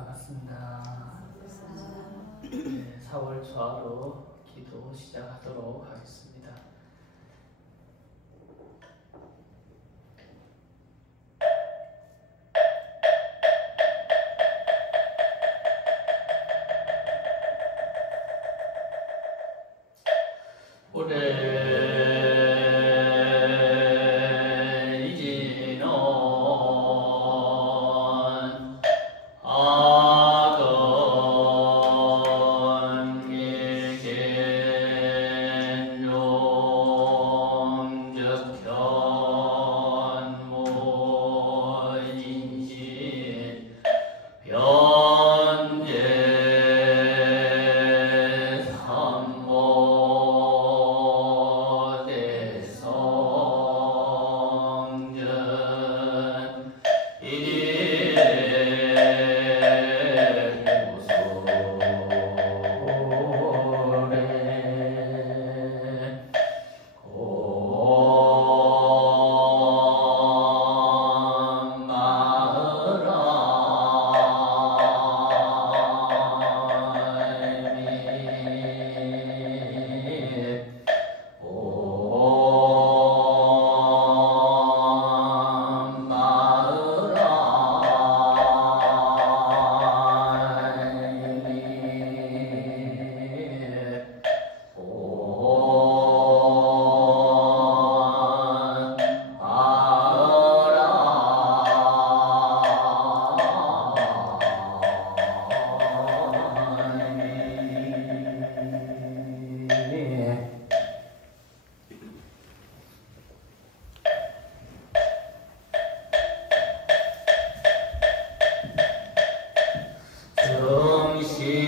반갑습니다. 네, 4월 초하루 기도 시작하도록 하겠습니다.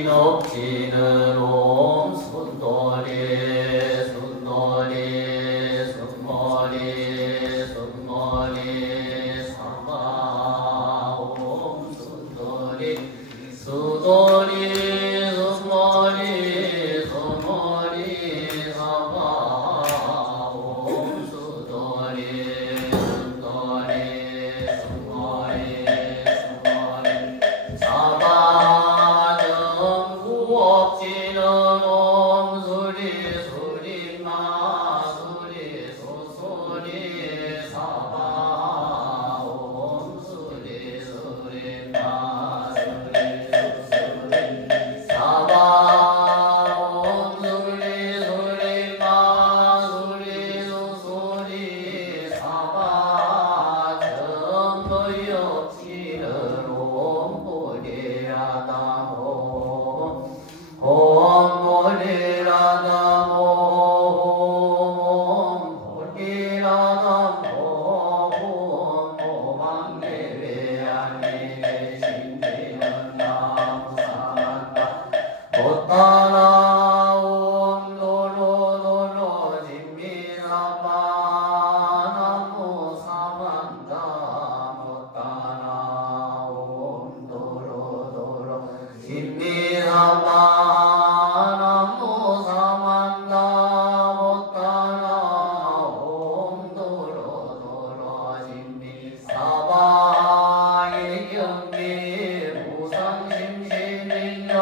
정신없지는 옴 손놀이 손놀이 손놀이 손놀이 사마 옴 손놀이 수돌이 손놀이 손놀이 사마 옴 수돌이 손놀이 손놀이 손놀이 사마 없지는 옴소리 소리마 소리 소소리 사바 옴소리 소리마 소리 소소리 사바 옴소리 소리마 소리 소소리 사바 전부이 없지는 옴보리하다 옴보리라다 옴보리라다 옴보방내외아니 계신지는 나무사만다 못따라 옴도로도로 진미사마 나무사만다 못따라 옴도로도로 진미사마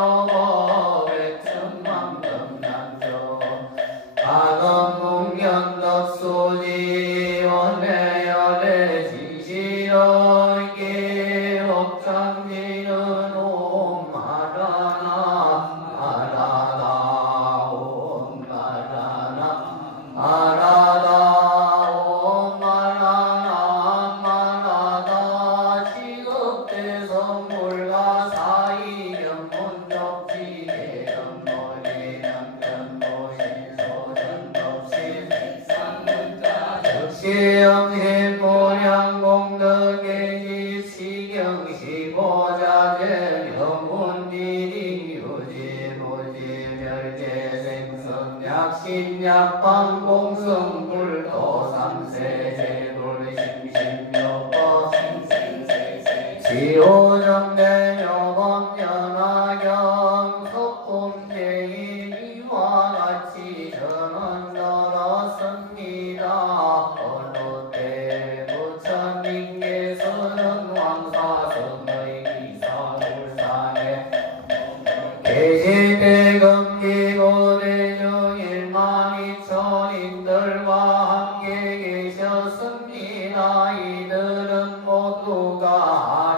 여보 백천만금난조 가금문견덕소지 원래열의 진실어이게 억장지는 옴마라나 마라나 옴마라나 마라다 옴마라나 마라다 지급대성물과 시영시 보양공덕계지 시경시 보자재 영혼디리 유지보지 별제생선 약신약방 공성불도 삼세제불 심심여법 지호정대 여범연하경 석공제인 이와 같이 전원 들었습니다. 어느 때 부처님께서는 왕사성의 기사불상에 계시대금기고대중 12,000인들과 함께 계셨습니다. 이들은 모두가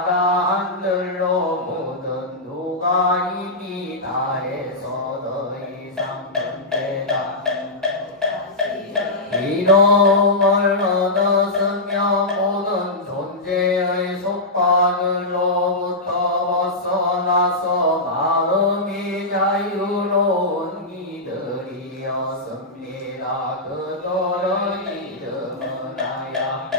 아라한들로 모든 누가 이미 다해서 더 이상 문제다. 이놈을 얻었으며 모든 존재의 속박을로부터 벗어나서 마음이 자유로운 이들이었습니다. 그들의 이름은 하야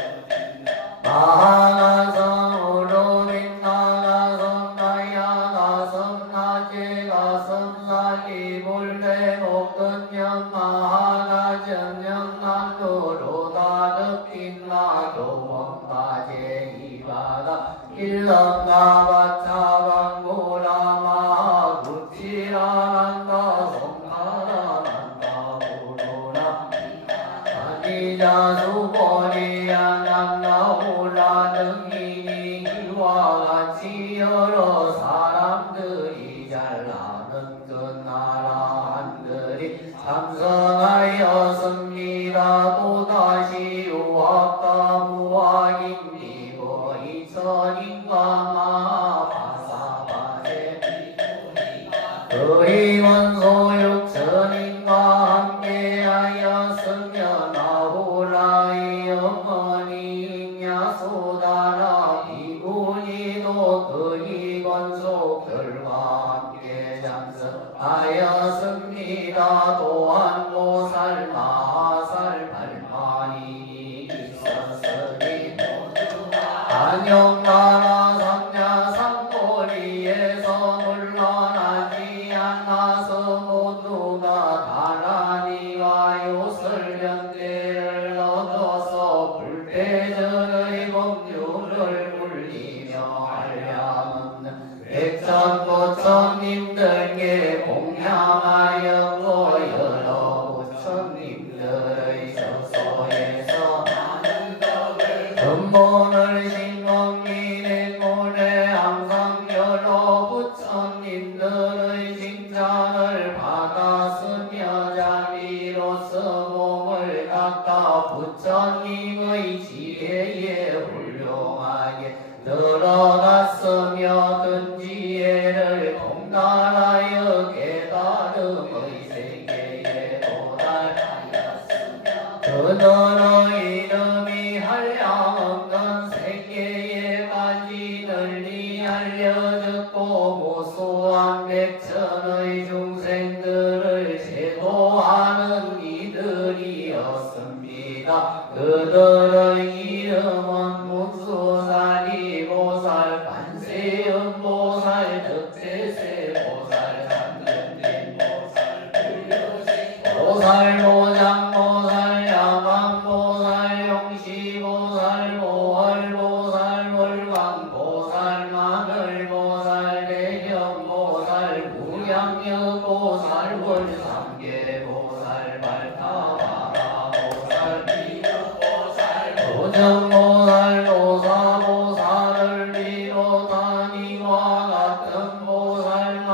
마하가성으로 빛나가성 나야가성 나제가성 나리불레 목근년 마하가전년 난도로다 득빛나 교원가제 이바다 일렁가바차방고라마 구치라난다 성가라난다 보로나 아니자수보리야 남나오라 등이니 이와 같이 여러 사람들이 잘나는 그 나라한들이 참선하였습니다. 또다시 유학과 무학인리고 이천인과 마파사바제 그의 원소 육천인과 함께하였으며 나후라의 어머니 야소다라 비구니도 그의 권속들과 함께 참석하였습니다. 또한 보살 마살 발만이 있었으니 안녕나라 삼야 삼고리에서 물러나지 않아서 모두가 다라니가 요설련대를 얻어서 불패전의 법률을 물리며 한량없는 백천부처님들께 공양하였고 여러 부처님들의 저소에서 근본을 신공기는 모래 항상 여러 부처님들의 칭찬을 받았으며 자비로서 몸을 닦아 부처님의 지혜에 훌륭하게 들어갔으며 든지혜를 통달하여 깨달음의 세계에 도달하였으며 그들의 이름이 한량없는 세계에까지 널리 알려졌고 무수한 백천의 중생들을 제도하는 이들이었습니다. 그들의 이름은 문수사리 보살, 관세음보살, 득세세보살, 삼근대보살, 보살, 보장보살, 야광보살, 용시보살, 보월보살, 월광보살, 마늘보살, 대경보살, 무량여보살, 월삼계보살, 발타바라보살, 비로보살, 도정보살, 도사보살을 비롯한 이와 같은 보살만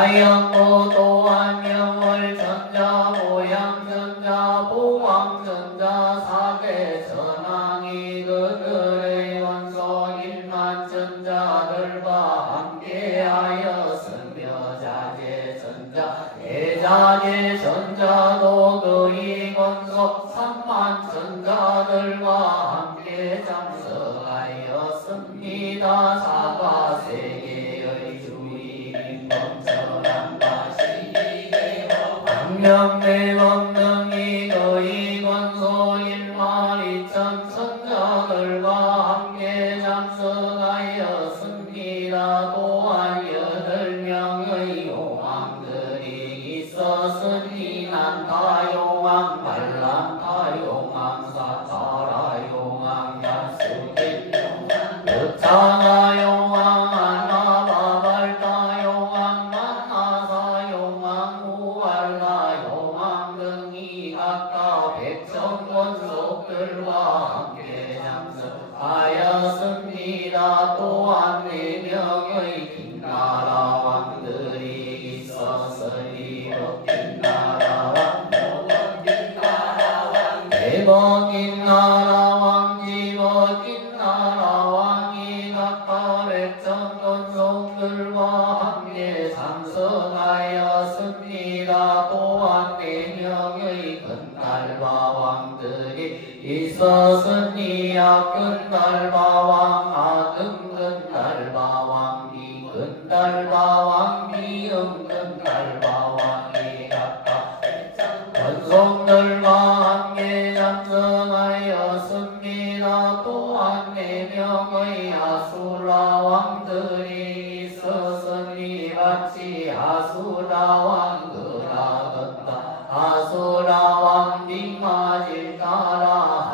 자연고 또한 명월 전자 모양 전자 보왕 전자 사계 전왕이 그들의 원소 일만 전자들과 함께하였으며 자재 전자 대자재 전자도 그의 원소 3만 전자들과 함께 장성하였습니다. 사바세계의 주인 검선한 바시이계와 방명대법능이 그의 원소 1만 2천 천자들과 함께 장성하였습니다. 또한 8명의 용왕들이 있었으니 난타용왕 말랑타용왕 사타라용왕 야수길용왕 흑차나용왕 안마바발타용왕 만나사용왕 무알라용왕 등이 각각 백천권속들과 함께 장성하였습니다. 또한 4명의 김나라 왕들이 있었으니 김나라 왕 김나라 왕 대번 김나라 왕 지번 김나라 왕이 각각 백천권속들과 함께 장성하였습니다. 또한 4명의 근달바 왕들이 있었으니 아근달바 왕 아등근달바 왕 미근달바 왕 미음근달바 왕이 각각 권속들과 함께 장성하였습니다. 또한 4명의 아수라 왕들이 있었으니 같이 아수라 왕 그라건다 아수라 왕 빅마질따라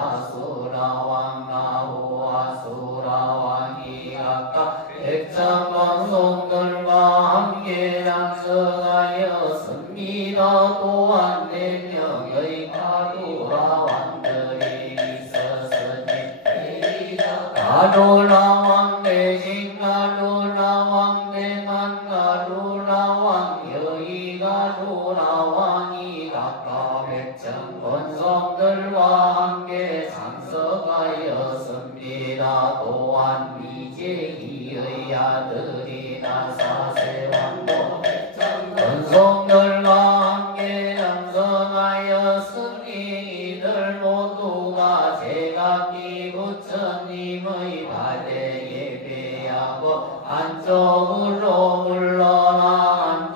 아수라 왕 나후 아수라 왕이 각각 백천권속들과 함께 장성하였습니다. 또한 4명의 가루라 왕들이 있었으니 가루라 왕 대신 가루라 왕 대만 가루라 왕 여의 가루라 왕이 각각 백천권속들과 함께 장성하였습니다. 또한 미제이의 아들이 나사세왕도 백천권속들과 함께 장성하였으니 이들 모두가 제각기 부처님의 발에 예배하고 안쪽으로 물러나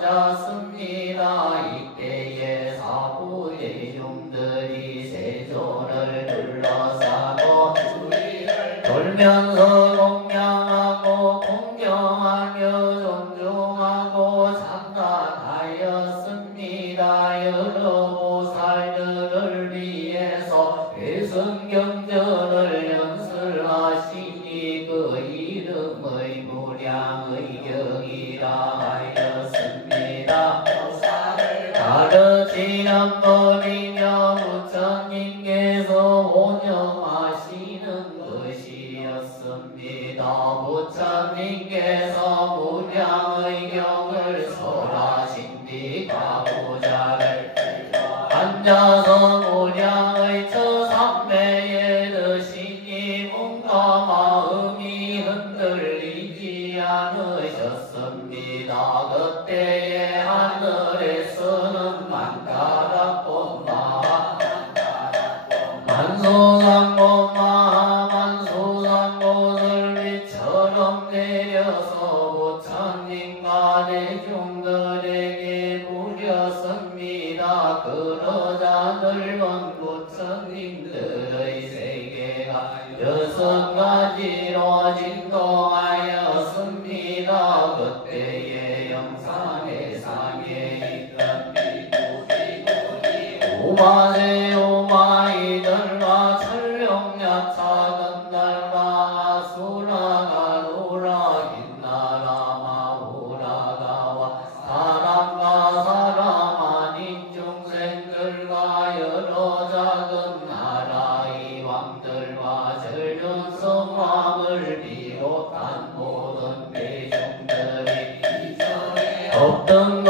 앉았습니다. 이때에 사부대중들이 세존을 둘러싸고 돌면서 공양하고 공경하며 존중하고 찬탄하였습니다. 여러 보살들을 위해서 회승경전을 연설하시니 그 이름의 무량의 경이라 하였습니다. 가르치는 법이며 부처님께서 오념하시는 것이었습니다. 부처님께서 무량의 경을 설하신 뒤 가부자를 앉아서 무량의 처삼매에 드시니 몸과 마음이 흔들리지 않으셨습니다. 그때에 하늘에서는 만가락꽃마 만수상꽃마 만수상꽃을 빛처럼 내려서 부처님과 대중들에게 부렸습니다. 그러자 늙은 부처님들의 세계가 6가지로 진동하였습니다. 그때의 영산의 상에 있던 우마세 우마이들과 철룡야차 건달과 아수라가 노라 긴나라 마우라가와 사람과 사람 아닌 중생들과 여러 작은 나라의 왕들과 절륜성왕을 비롯한 모든 대중들이 없던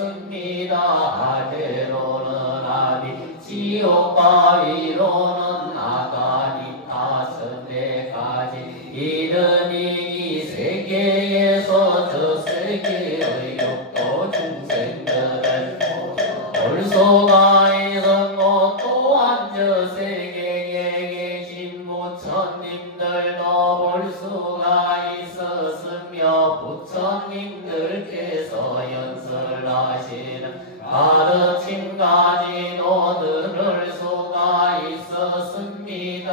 하셨습니다. 아래로는 아비 지옥과 위로는 아가니 5대까지 이르니 이 세계에서 저 세계의 육도 중생들을 볼 수가 있었고 또한 저 세계에 계신 부처님들도 볼 수가 있었으며 부처님들께서 연설하시는 가르침까지도 들을 수가 있었습니다.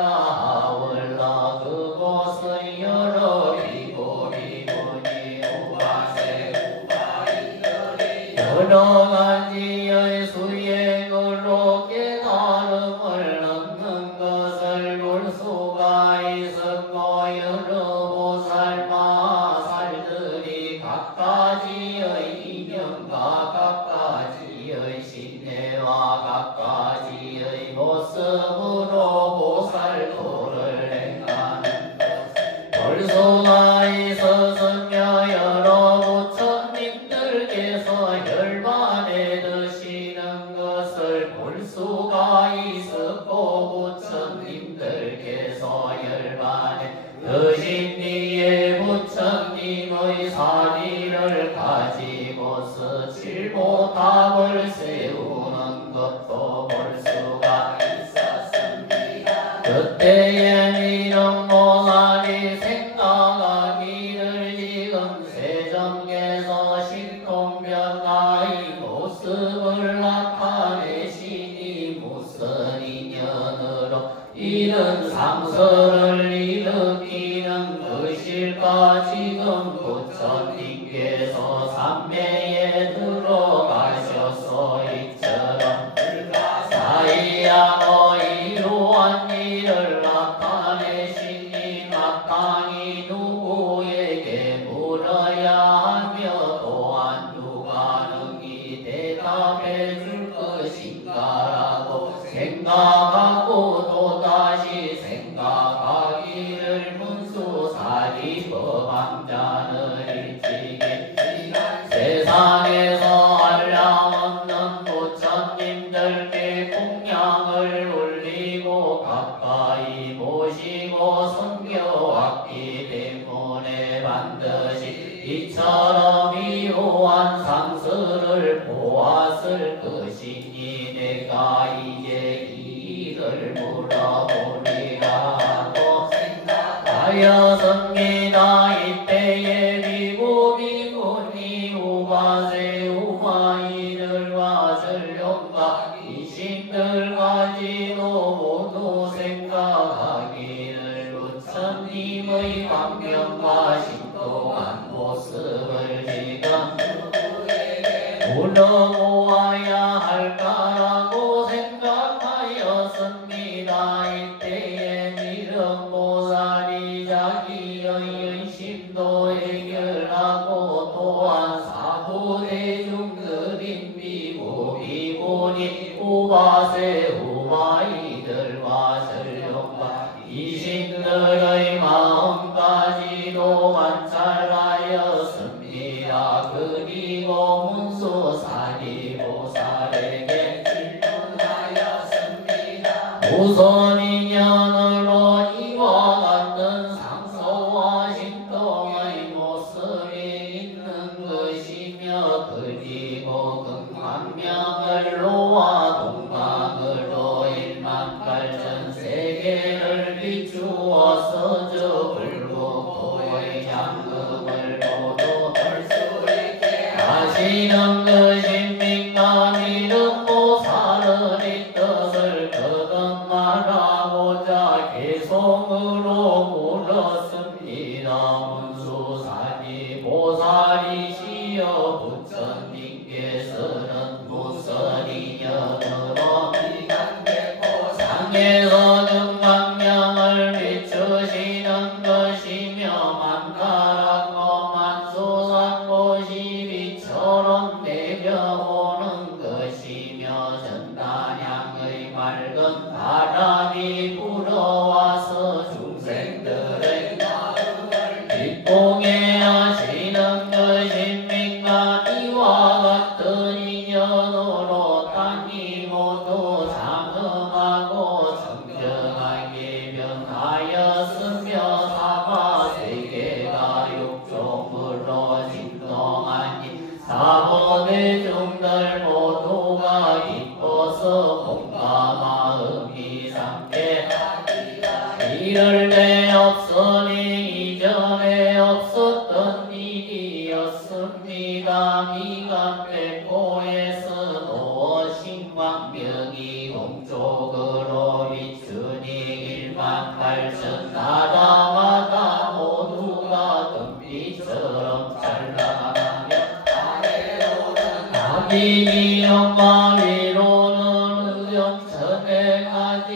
원라 그곳은 여러 비고비고니 우바세 우바이들이 여러 가지의 수행으로 깨달음을 얻는 것을 볼 수가 있었고 여러 보살마살들이 각가지의 인연과 각가지의 신뢰와 각가지의 모습으로 보살도를 행하는 볼 수가 있었으며 여러 부처님들께서 혈반에 드시는 것을 볼 수가 있었고 부처님들께서 혈반에 드신 뒤에 부처님의 사리를 가지고서 칠보탑을 세우는 것도 볼 수가 있었습니다. 그때에 이런 보살이 생각하기를 지금 세정에서 신통변화의 모습을 나타내시니 무슨 인연으로 이런 상서를 일으키는 것일까. 지금 부처님께서 삼매에 들어가셔서 이처럼 불가사의하고 이러한 일을 나타내시니 마땅히 누구에게 물어야 하며 또한 누가 능히 대답해 줄 것인가라고 생각하고 또다시 생각하기를 문수사리 법왕자는 일찍이 세상에서 한량없는 부처님들께 공양을 올리고 가까이 모시고 섬겨왔기 때문에 반드시 이처럼 이러한 상스를 보았을 것이니 내가 이제 이를 물어보리라 하고 생각하였습니다. 이때에 비구비구니 우바세 우마이들과 전령과 이신들까지도 모두 생각하기를 부처님의 광명과 신통한 모습을 지금 물어보아야 할까라고 생각하였습니다. 이때에 이런 보살이 자기의 연심도 해결하고 또한 사부대중들인 비구비구니 우바세 우바이들과 전령과 이신들의 마음까지도 관찰하였습니다. 그리고 문수사리 보살에게 질문하였습니다. 무슨 인연으로 이와 같은 상소와 신통의 모습이 있는 것이며 그리고 금강명을 놓아 동강으로 1만8천 세계를 비추어서 저 불국토의 향금을 모두 덜 수 있게 하시는 것입니까? 이런 보살은 이 뜻을 거듭 말하고자 개송으로 물었습니다. 문수사리 보살이시여 부처님께서는 무슨 인연으로 상에서 금강명을 비추시는 것이며 만가랑고 만수상고 시비처럼 내려오는 것이며 전단향의 맑은 바람이 불어와서 중생들의 마음을 기쁘게 하시는 것입니까? 이와 같은 대중들 모두가 기뻐서 몸과 마음이 상쾌 이를 데 없으니 이전에 없었던 일이었습니다. 미간백호에서도 신광명이 동쪽으로 비추니 18,000 나라마다 모두가 금빛처럼 찬란하며 아기니 영마 위로는 의정천행하지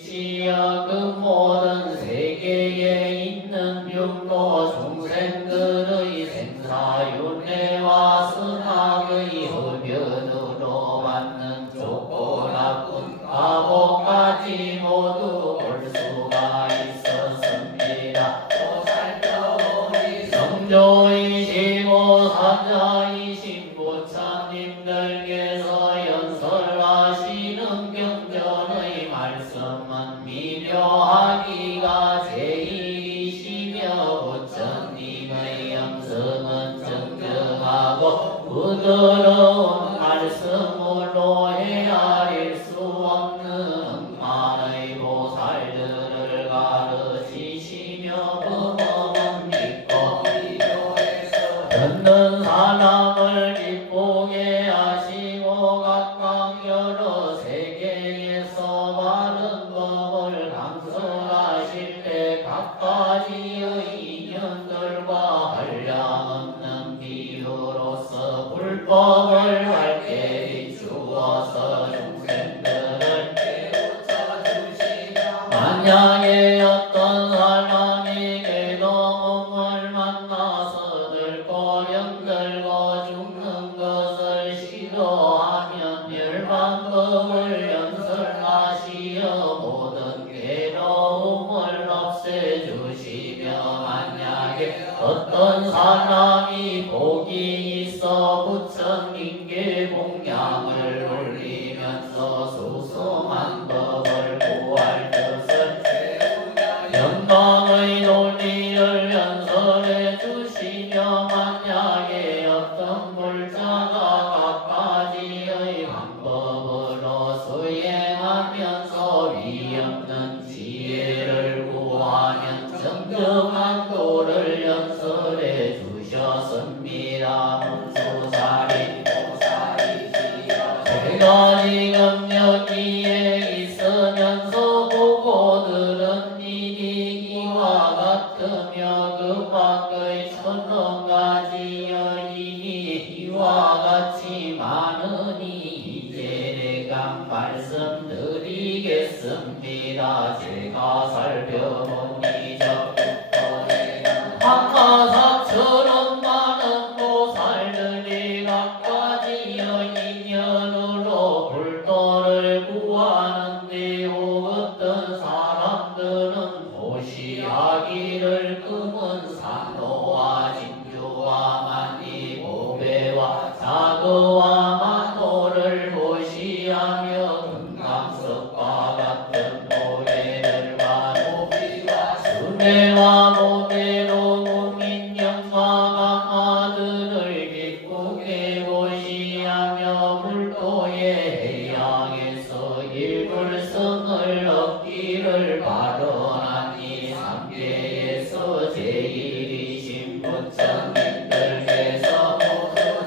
빛이여 그 모든 세계에 있는 육도 중생들의 생사윤회와 선악의 흡연으로 받는 좋고 나쁜 과보까지 모두 볼 수가 있었습니다. 성조이시고 사자이신 부처님들께서 연설하시는 경전의 말씀은 미묘하기가 제일이시며 부처님의 영성은 정정하고 부드러운 말씀으로 헤아릴 수 없는 많은 보살들을 가르치시며 범험은 믿고 듣는 사람을 기쁘게 하시고 각각 여러 세계에서 바른 법을 강설하실 때 각가지의 인연들과 한량없는 비유로서 불법을 밝게 비추어서 중생들을 만약에 어떤 사람이 괴로움을 만나서 늙고 병들고 죽는 것을 싫어하면 열반법을 연설하시어 모든 괴로움을 없애주시며 만약에 어떤 사람이 복이 있어 부처님께 공양을 올리면서 수수한 법을 구할 뜻을 영광의 논리를 연설해 주시며 만약에 어떤 불자가 각가지의 방법으로 수행하면서 위없는 지혜를 구하면 정정한 도를 연설해 주셨습니다. 문수살인 제가 지금 여기에 있으면서 보고 들은 일이 이와 같으며 그 밖의 1000가지 여인이 이와 같이 많으니 이제 내가 말씀드리겠습니다. 제가 살펴보니 한가사처럼 많은 보살들이 각가지 인연으로 불도를 구하는데 어떤 사람들은 보시하기를 금은 산호와 진주와 만이 보배와 자그와 만호를 보시하며 금강석과 같은 보배를 받고 순대와 보배로 국민 영광 아들을 기쁘게 보시하며 불도의 해양에서 일불성을 얻기를 바라나니 삼계에서 제일이신 부처님들께서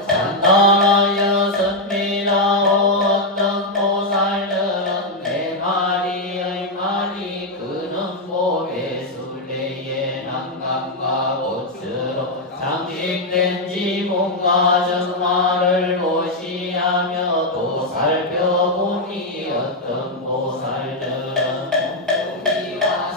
찬단하였습니다. 어떤 보살들은 내 마리의 말이 그는 보배 술래의 난감과 꽃으로 장식된 지붕과 정말을 보시하며 또 살펴보니 어떤 보살들은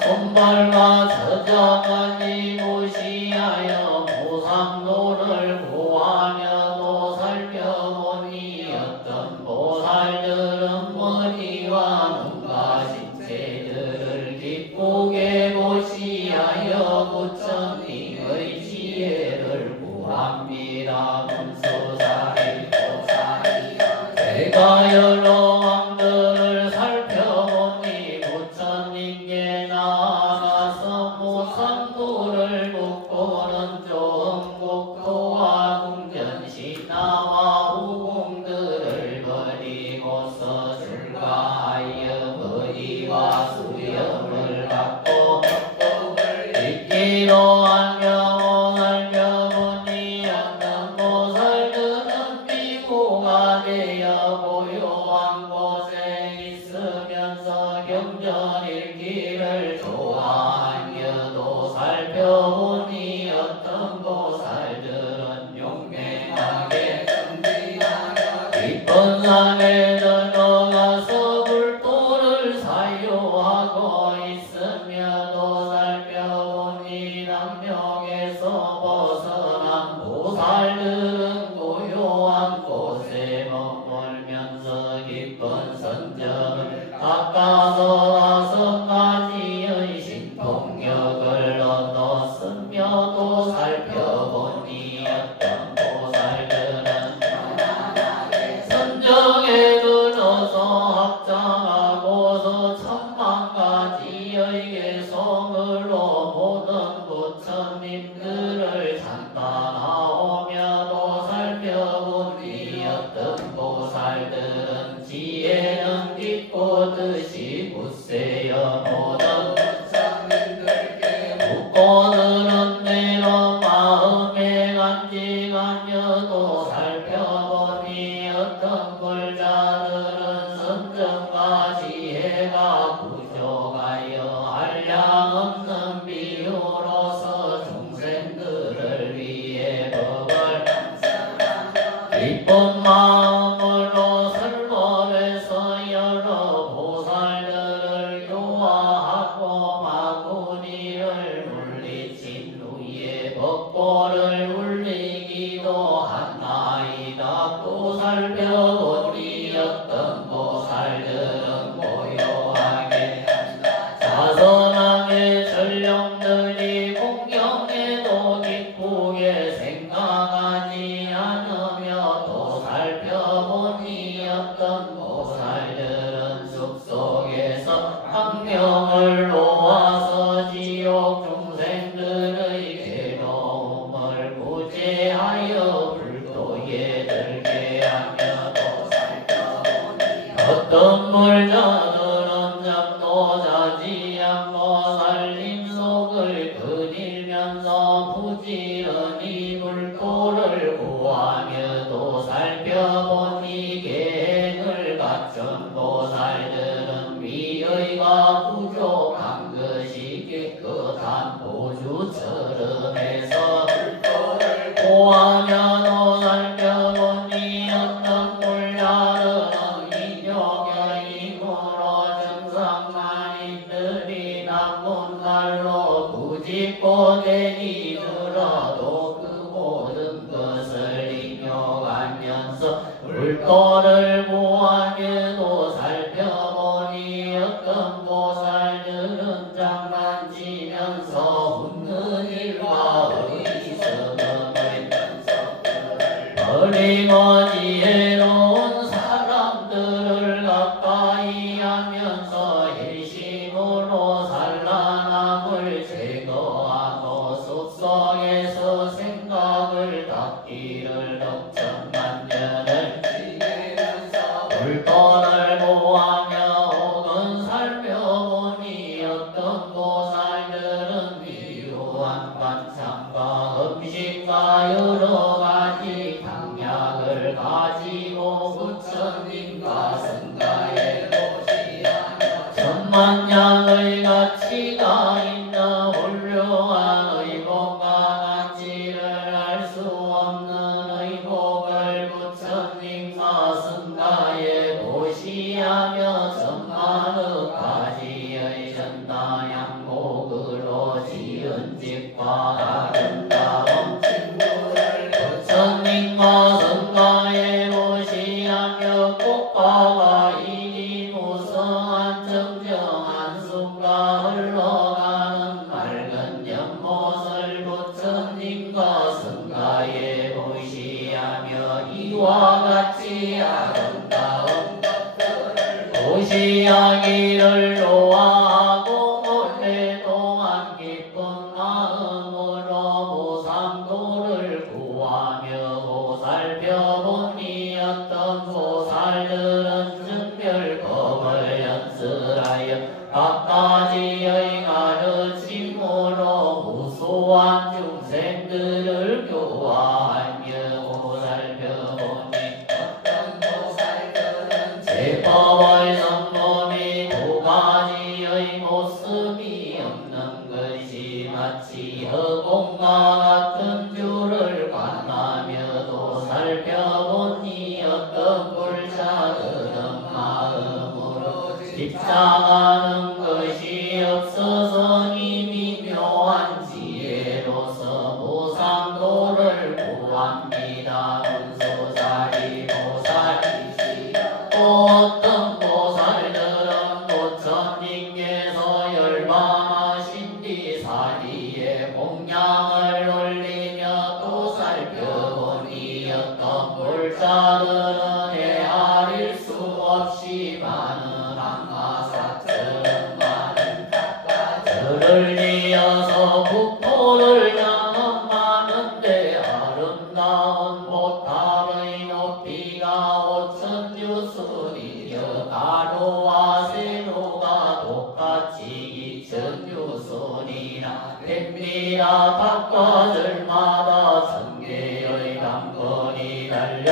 손발과 저장까지 무시하여 무상도를 구하며 또 살펴보니 어떤 보살들은 머리와 눈과 신체들을 기쁘게 보시하여 부처님의 지혜를 구합니다. 문수살인 내가 여러 왕들을 살펴보니 부처님께 나아가서 무상도를 묻고는 좋은 국토와 궁전신하와 상도가 되어 고요한 곳에 있으면서 경전 읽기를 좋아한 여도 살펴보니 어떤 보살들은 용맹하게 깊은 산에 들어가서 불도를 사유하고 있으며도 살펴보니 남욕에서 벗어난 보살들은 고요한 곳에 머물면서 깊은 선정을 닦아서 5가지의 신통력을 얻었으며도 살펴보니 어떤 보살들은 선정에 들어서 합장하고서 10,000가지의 개성으로 모든 부처님들을 찬탄하오며도 살펴보니 어떤 보살들은 지혜는 깊고 뜻이 굳세여 모든 부처님들께 묻고 들은 대로 마음에 간직하며도 살펴보니 어떤 불자들은 선정과 지혜가 부족하여 한량없는 비유로서 중생들을 위해 법을 기쁜 마음으로 설법에서 여러 보살들을 교화하고 마구니를 물리친 후에 법보를 울리기도 한나이다. 또 살펴보니 어떤 보살들은 고요하게 자선하게 전령들이 공경에도 기쁘게 생각하지 않으며 또 살펴보니 어떤 보살들은 숲속에서 환경을 놓아서 지옥 중생들의 괴로움을 구제하여 불도에 들게 하며 또 살펴보니 어떤 불자들은 잠도 자지 않고 살림속을 거닐면서 부지런히 불도를 구하며도 살펴보니 계획을 갖춘 보살들은 위의가 부족한 것이 깨끗한 보주처럼 해서 불도를 구하며도 살펴보니 어떤 불자들은 인욕의 힘으로 정상만인들이 나쁜 말로 부짓고 대리들어도 그 모든 것을 인욕하면서 불도를 구하며도 살펴보니 어떤 보살들은 장난치면서 웃는 일과 어리석음을 버리고 지혜로운 사람들을 가까이 하면서 일심으로 산란함을 제거하고 숲속에서 생각을 닦기를 덕천만년을 지내면서 불도를 구하며 혹은 살펴보니 어떤 보살들은 위로한 반찬과 음식과 여러 가지 당약을 가지고 부처님과 성가에 모시하며 천만냥의 가치가 있는 훌륭한 의복과 가치를 알 수 없는 의복을 부처님과 성가에 모시하며 천만의 가지의 전다양목으로 지은 집과 아름다운 친구를 부처님과 성가에 모시하며 꽃가와 이기 무성한 정정한 숨과 흘러가는 맑은 연못을 부처님과 성가에 모시하며 이와 같이 아름다운 것들을 모시하기를 좋아하고 몰래 동안 기쁜 마음으로 무상도를 구하며 살펴보니 어떤 보살들은 정별법을 연설하여 각가지의 가르침으로 무수한 중생들을 교화하며 살펴보니 어떤 제법의 성품이 두 가지의 모습이 없는 것이 마치 허공과 같은 줄을 관하며도 살펴보니 어떤 불자들은 마음으로 집착하는 것이 없어서 이미 묘한 지혜로서 무상도를 구합니다. 문수사리 보살이시 또 어떤 보살들은 부처님께서 열반하신 뒤 사리에 공양을 올리며 또 살펴보니 어떤 불자들은 헤아릴 수 없이 많은 안가사처럼 많은 갓가들을 지어서 국토를 양엄하는데 아름다운 보탑의 높이가 5,000유순이며 가로와 세로가 똑같이 2,000유순이나 됩니다. 탑과들마다 1,000개의 단번이 달려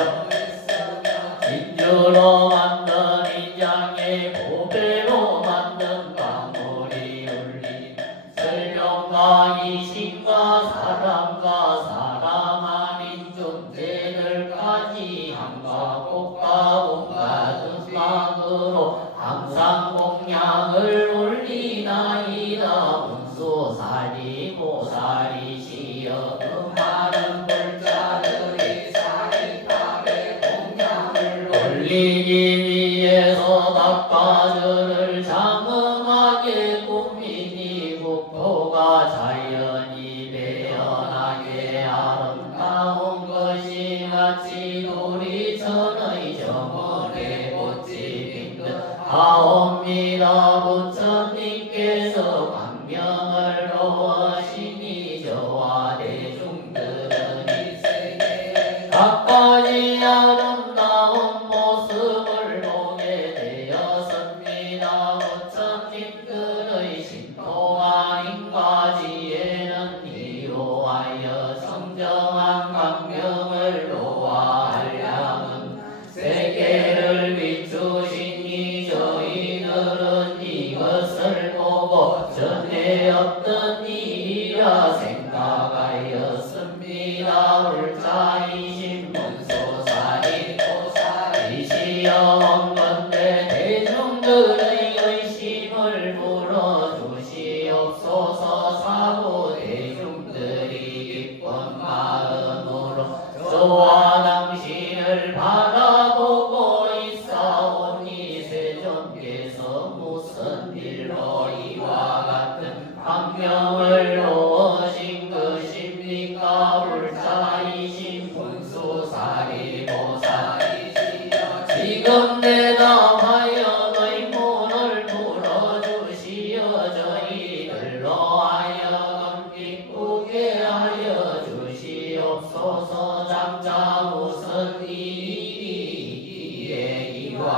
진주로 만든 인장에 보배로 만든 강물이 울린 설명과 이신과 사람과 사람 아닌 존재들까지 한과 꽃과 온갖 음악으로 항상 공양을 올리나이다. 문수사리 보살이시여 그 많은 불자들이 사리탑에 공양을 올리기 위해서 닭가들을 장엄하게 꾸미니 국토가 자연히 배연하게 아름다운 것이 마치 도리천의 정원에 꽃이 핀 듯 하옵니다. 부처님께서 광명을 놓으시니 저와 대중들은 이 세계에 각가지 아름다운 모습을 보게 되었습니다. 부처님들의 신통한 인과지혜는 이로하여 성정한 광명을 놓아하려는 세계를 비추시니 저희들은 이것을 보고 전에 없던 일이라 생각하였습니다. 불자이신 문수사리 보살이시여 원건대 대중들의 의심을 풀어주시옵소서. 사부 대중들이 기쁜 마음으로 저와 당신을 바라보고 있사오니 세존께서 무슨 일로 이와 같은 광명을 놓으신 것입니까? 불자이신 문수사리 보살이시여 지금 대답하여 너희 문을 풀어주시어 저희들로 하여금 기쁘게 하여 주시옵소서. 장차 무슨 일이기에 이와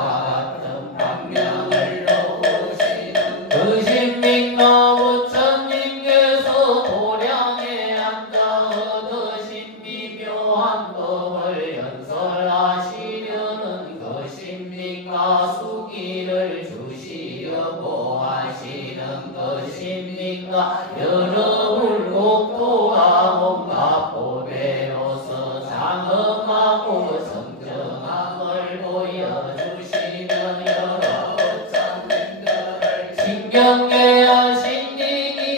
같은 광명을 놓으시는 것입니까? 부처님께서 도량에 앉아 얻으신 미묘한 법을 연설하시려는 것입니까? 수기를 주시려고 하시는 것입니까? 여러 불국토가 뭔가 보배로서 장엄하고 성정함을 보여주시는 여러 부처님들을 신경게 하시니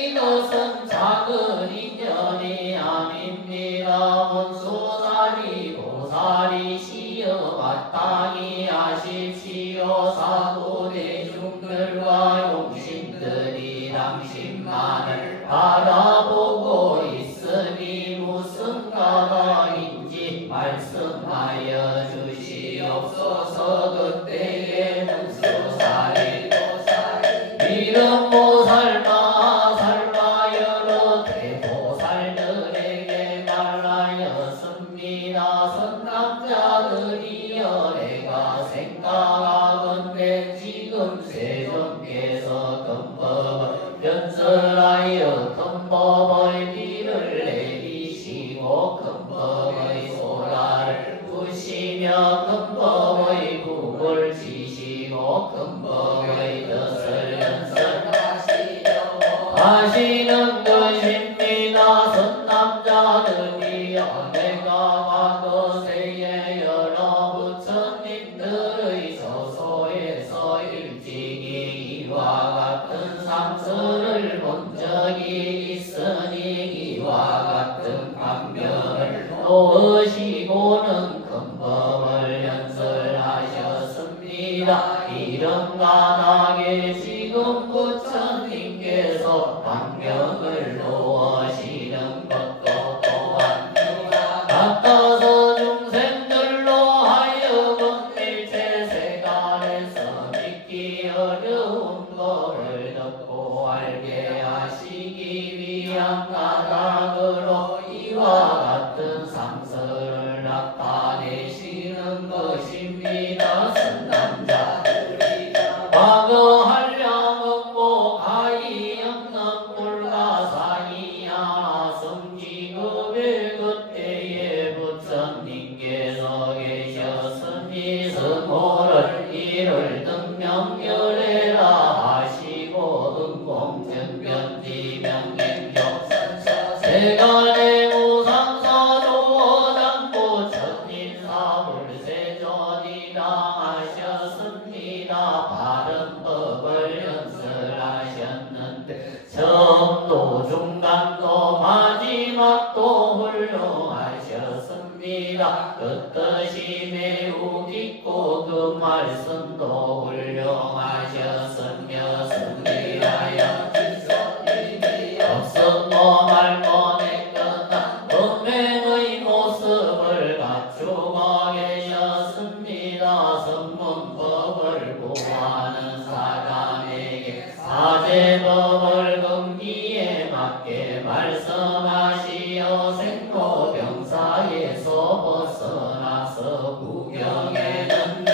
이것은 작은 인연이 아닙니다. 문수사리 보살이시여 마땅히 하십시오. 사부 대중들과 용신들이 당신만을 바라보고 있으니 무슨 가방인지 말씀하여 주시옵소서. 그때에 문수사리 보살이 이름 보살마 살마 여러 대보살들에게 말하였습니다. 선남자들이여 내가 생각하건대 지금 세존께서 금법을 연설하여 금법의 비를 내리시고 금법의 소라를 부시며 금법의 북을 지시 금법의 뜻을 연설하시는 것입니다. 선남자들이 내가 과거세에 여러 부처님들의 서소에서 일찍이 이와 같은 상서를 본 적이 있으니 이와 같은 감명을 놓으시고는 금법을 연설하셨습니다. 이런 가닥에 지금 부처님께서 감명을 놓으시는 것도 또한 같아서 중생들로 하여금 일체 세간에서 믿기 어려운 법을 듣고 알게 하시기 위한 가닥으로 이와 같은 상서를 나타내시는 것입니다. 선남자들이 과거 한량없고 가히 없는 불가사의야 성지급일 그때에 부처님께서 계셨으니 성호를 이를 등명결해라 하시고 응공증변지명행교 세간의 무상사조장부 천인사불세존이라 하셨습니다. 바른 법을 연설하셨는데 처음도 중간도 마지막도 훌륭하셨습니다. 그 뜻이 매우 깊고 그 말씀도 훌륭하셨으며 승리하여 없었고 말고 내끝난 범행의 모습을 갖추고 계셨습니다. 성문법을 구하는 사람에게 사제법을 금기에 맞게 말씀하시어 생로병사에서 벗어나서 구경에는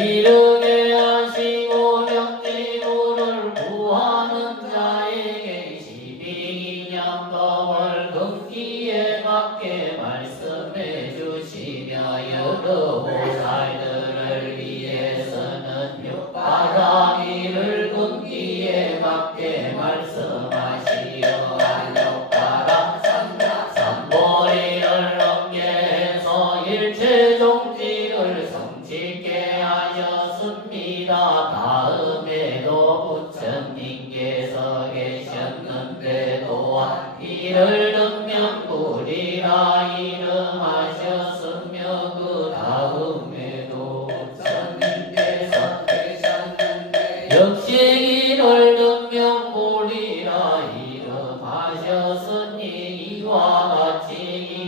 이르게 하시고 병지부를 구하는 자에게 12인연법을 금기에 맞게 말씀해 주시며 여러 보살들을 위해서는 육바라기를 금기에 맞게 말씀하시어 안욕바라 삼보리를 넘게해서 일체 종지를 성취게 하셨습니다. 다음에도 부처님께서 계셨는데 또한 이를 등명불이라 이름하셨으며 그 다음에도 부처님께서 계셨는데 역시 이를 등명불이라 이름하셨으니 이와 같이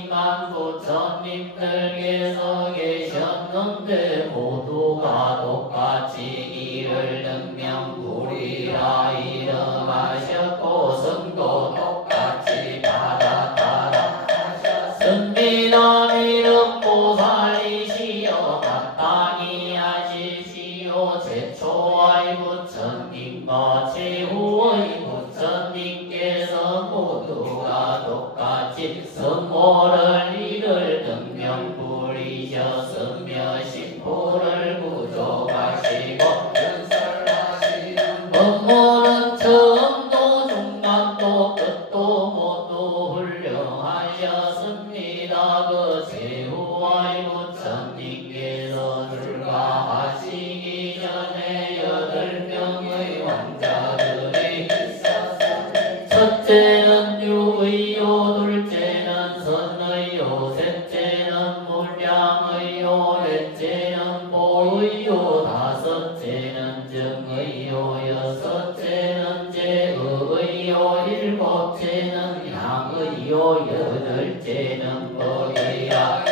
이만 부처님들께서 계셨는데 모두가 똑같이 이를 등명불이라 이름하셨고 성도 똑같이 받아따라 하셨습니다. 이름 보살이시여 마땅히 하십시오. 최초의 부처님과 최후의 부처님께서 모두가 똑같이 성모를 이를 등명불이셨으며 신포를 구족하시고 연설하시는 법문은 처음도 중간도 끝도 모두 훌륭하셨습니다. 그 최후의 부처님께서 출가하시기 전에 8명의 왕자들이 있었습니다. 첫째는 유의요, 둘째는 선의요, 셋째는 물량의요, 넷째는 보의요, 다섯째는 정의요, 여섯째는 제의요, 일곱째는 향의요, 여덟째는 법이야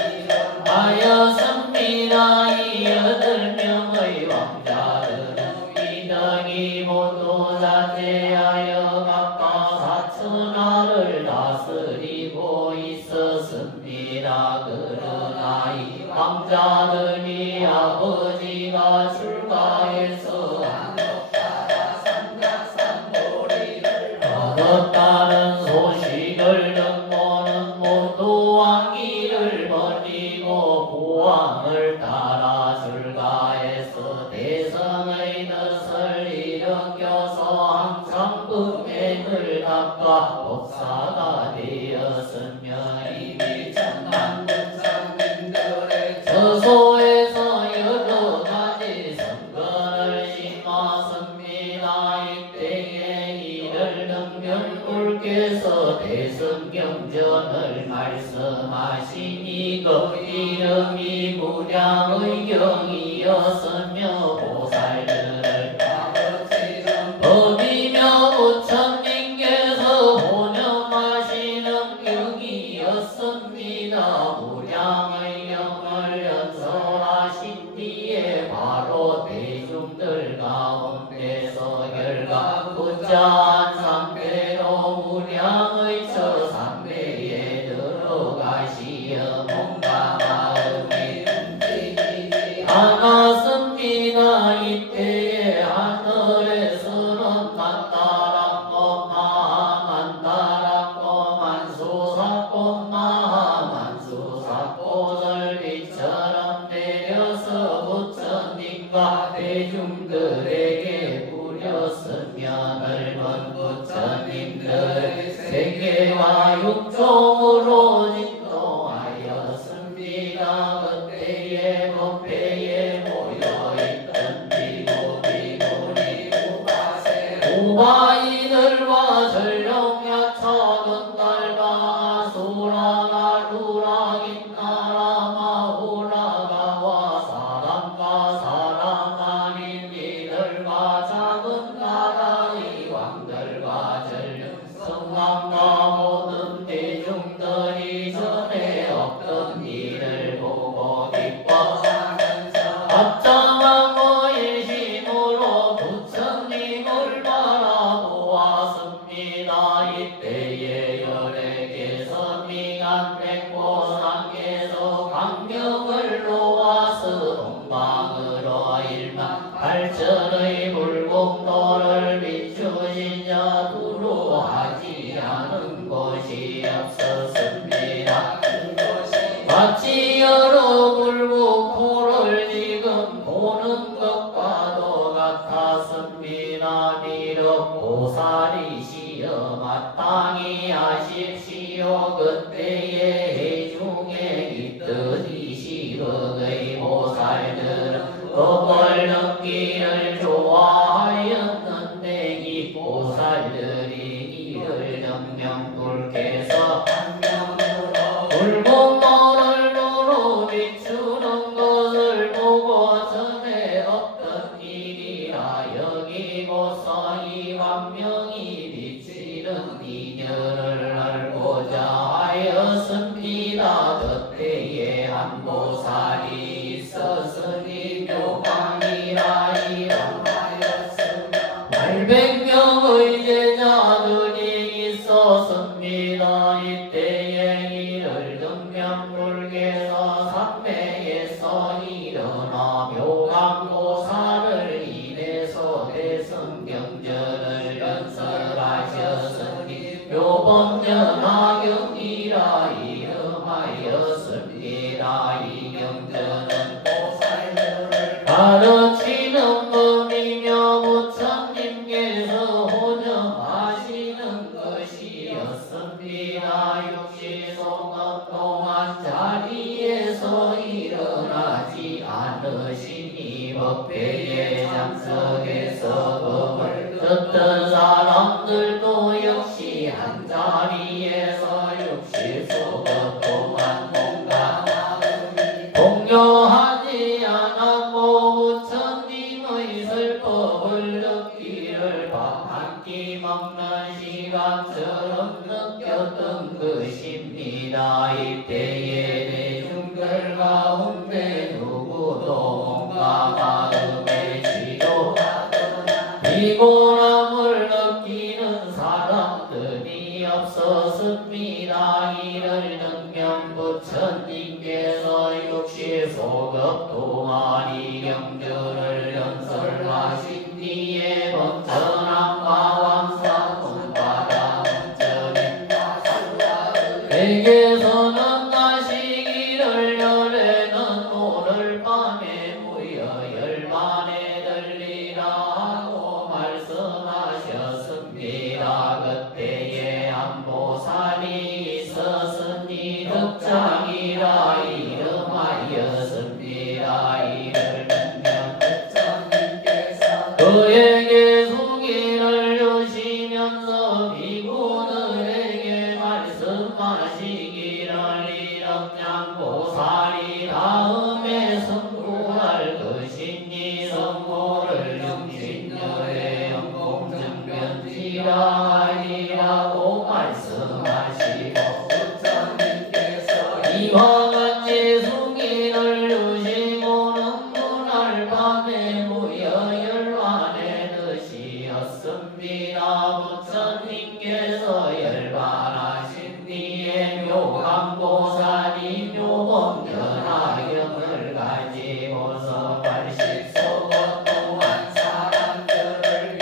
하였습니다. 이 8명의 왕자들은 이덕이 모두 자제하여 각각 사천하를 다스리고 있었습니다. 그러나 이 왕자들이 아버지가 출가해서 얻었다는 소식을 듣고는 모두 왕기를 버리고 부왕을 따라 출가해서 대선 그 이름이 무량의 경이었으며 보살들을 법이며 부처님께서 본영하시는 경이었습니다. 무량의 경을 연설하신 뒤에 바로 대중들 가운데서 결과 부자한 상태로 무량의 처상대에 들어가시어 몸과 마음이 않았습니다. 이때에 하늘에서는 만다랑고 마하만다랑고 만수사꽃 마하만수사꽃을 빛처럼 내려서 부처님과 대중들에게 부렸으며 넓은 부처님들 세계와 육종으로 진동하였습니다. 그때에 법회에 모여있던 비구비구니 우바이들과 전룡야차던 달과 수라가 루라긴나라 마후라가와 사람과 사람 아닌 이들과 작은 나라의 왕들과 전룡 성왕과 모든 대중들이 전에 없던 일을 보고 기뻐 합장한 일심으로 부처님을 바라보았습니다. 이때에 열애께서 미간백보상에서 강명을 놓아서 동방으로 18,000의 불공도를 비추시자 두루하지 않은 곳이 없었습니다. 마치 여러 불국토를 지금 보는 것과도 같았습니다. 비록 보살이시여 마땅히 하십시오. 그때에 해중에 있듯이 시극의 보살들은 법을 넘기를 좋아하였는데 이 보살들이 이를 영명불께서 불공도를 누로 비추는 것을 보고 전에 없던 일이라 여기고서 이 광명이 비치는 인연을 알고자 하였습니다. 그때에 한 보살이 있었으니 묘광이라 이름하였으며 800명의 제자들이 있었습니다. 이때에 이를 등명불께서 삼매에서 일어나 묘광보살을 인해서 대승경전을 연설하셨으니 묘법전하경이라 이름하였습니다. 이 경전은 보살들을 가르치는 법이며 부처님께서 호정하시는 것이었습니다. 육시송업 동안 자리에서 일어나지 않으시니 법회에 참석해서 법을 듣던 사람들도 역시 한 자리에서 육시송업 동안 뭔가 공유하지 않았고 부처님의 설법을 듣기를 밥 한 끼 먹는 시간처럼 느꼈던 것입니다. 이때에 대중들 가운데 누구도 뭔가 마음에 지도하거나 피곤함을 느끼는 사람들이 없었습니다. 이를 능명 부처님께서 육시소급 동안 이 경전을 연설하신 뒤에 번전함과 왕사문바라 문전임과 내게서는 가시기를 열애는 오늘 밤에 무여 열반에 들리라 하고 말씀하셨습니다. 그때에 한 보살이 있었으니 덕장이라 이름하였습니다. 이를 듣면 부처님께서 그에게 소개를 주시면서 비구들에게 말씀하시기를 이름양 보살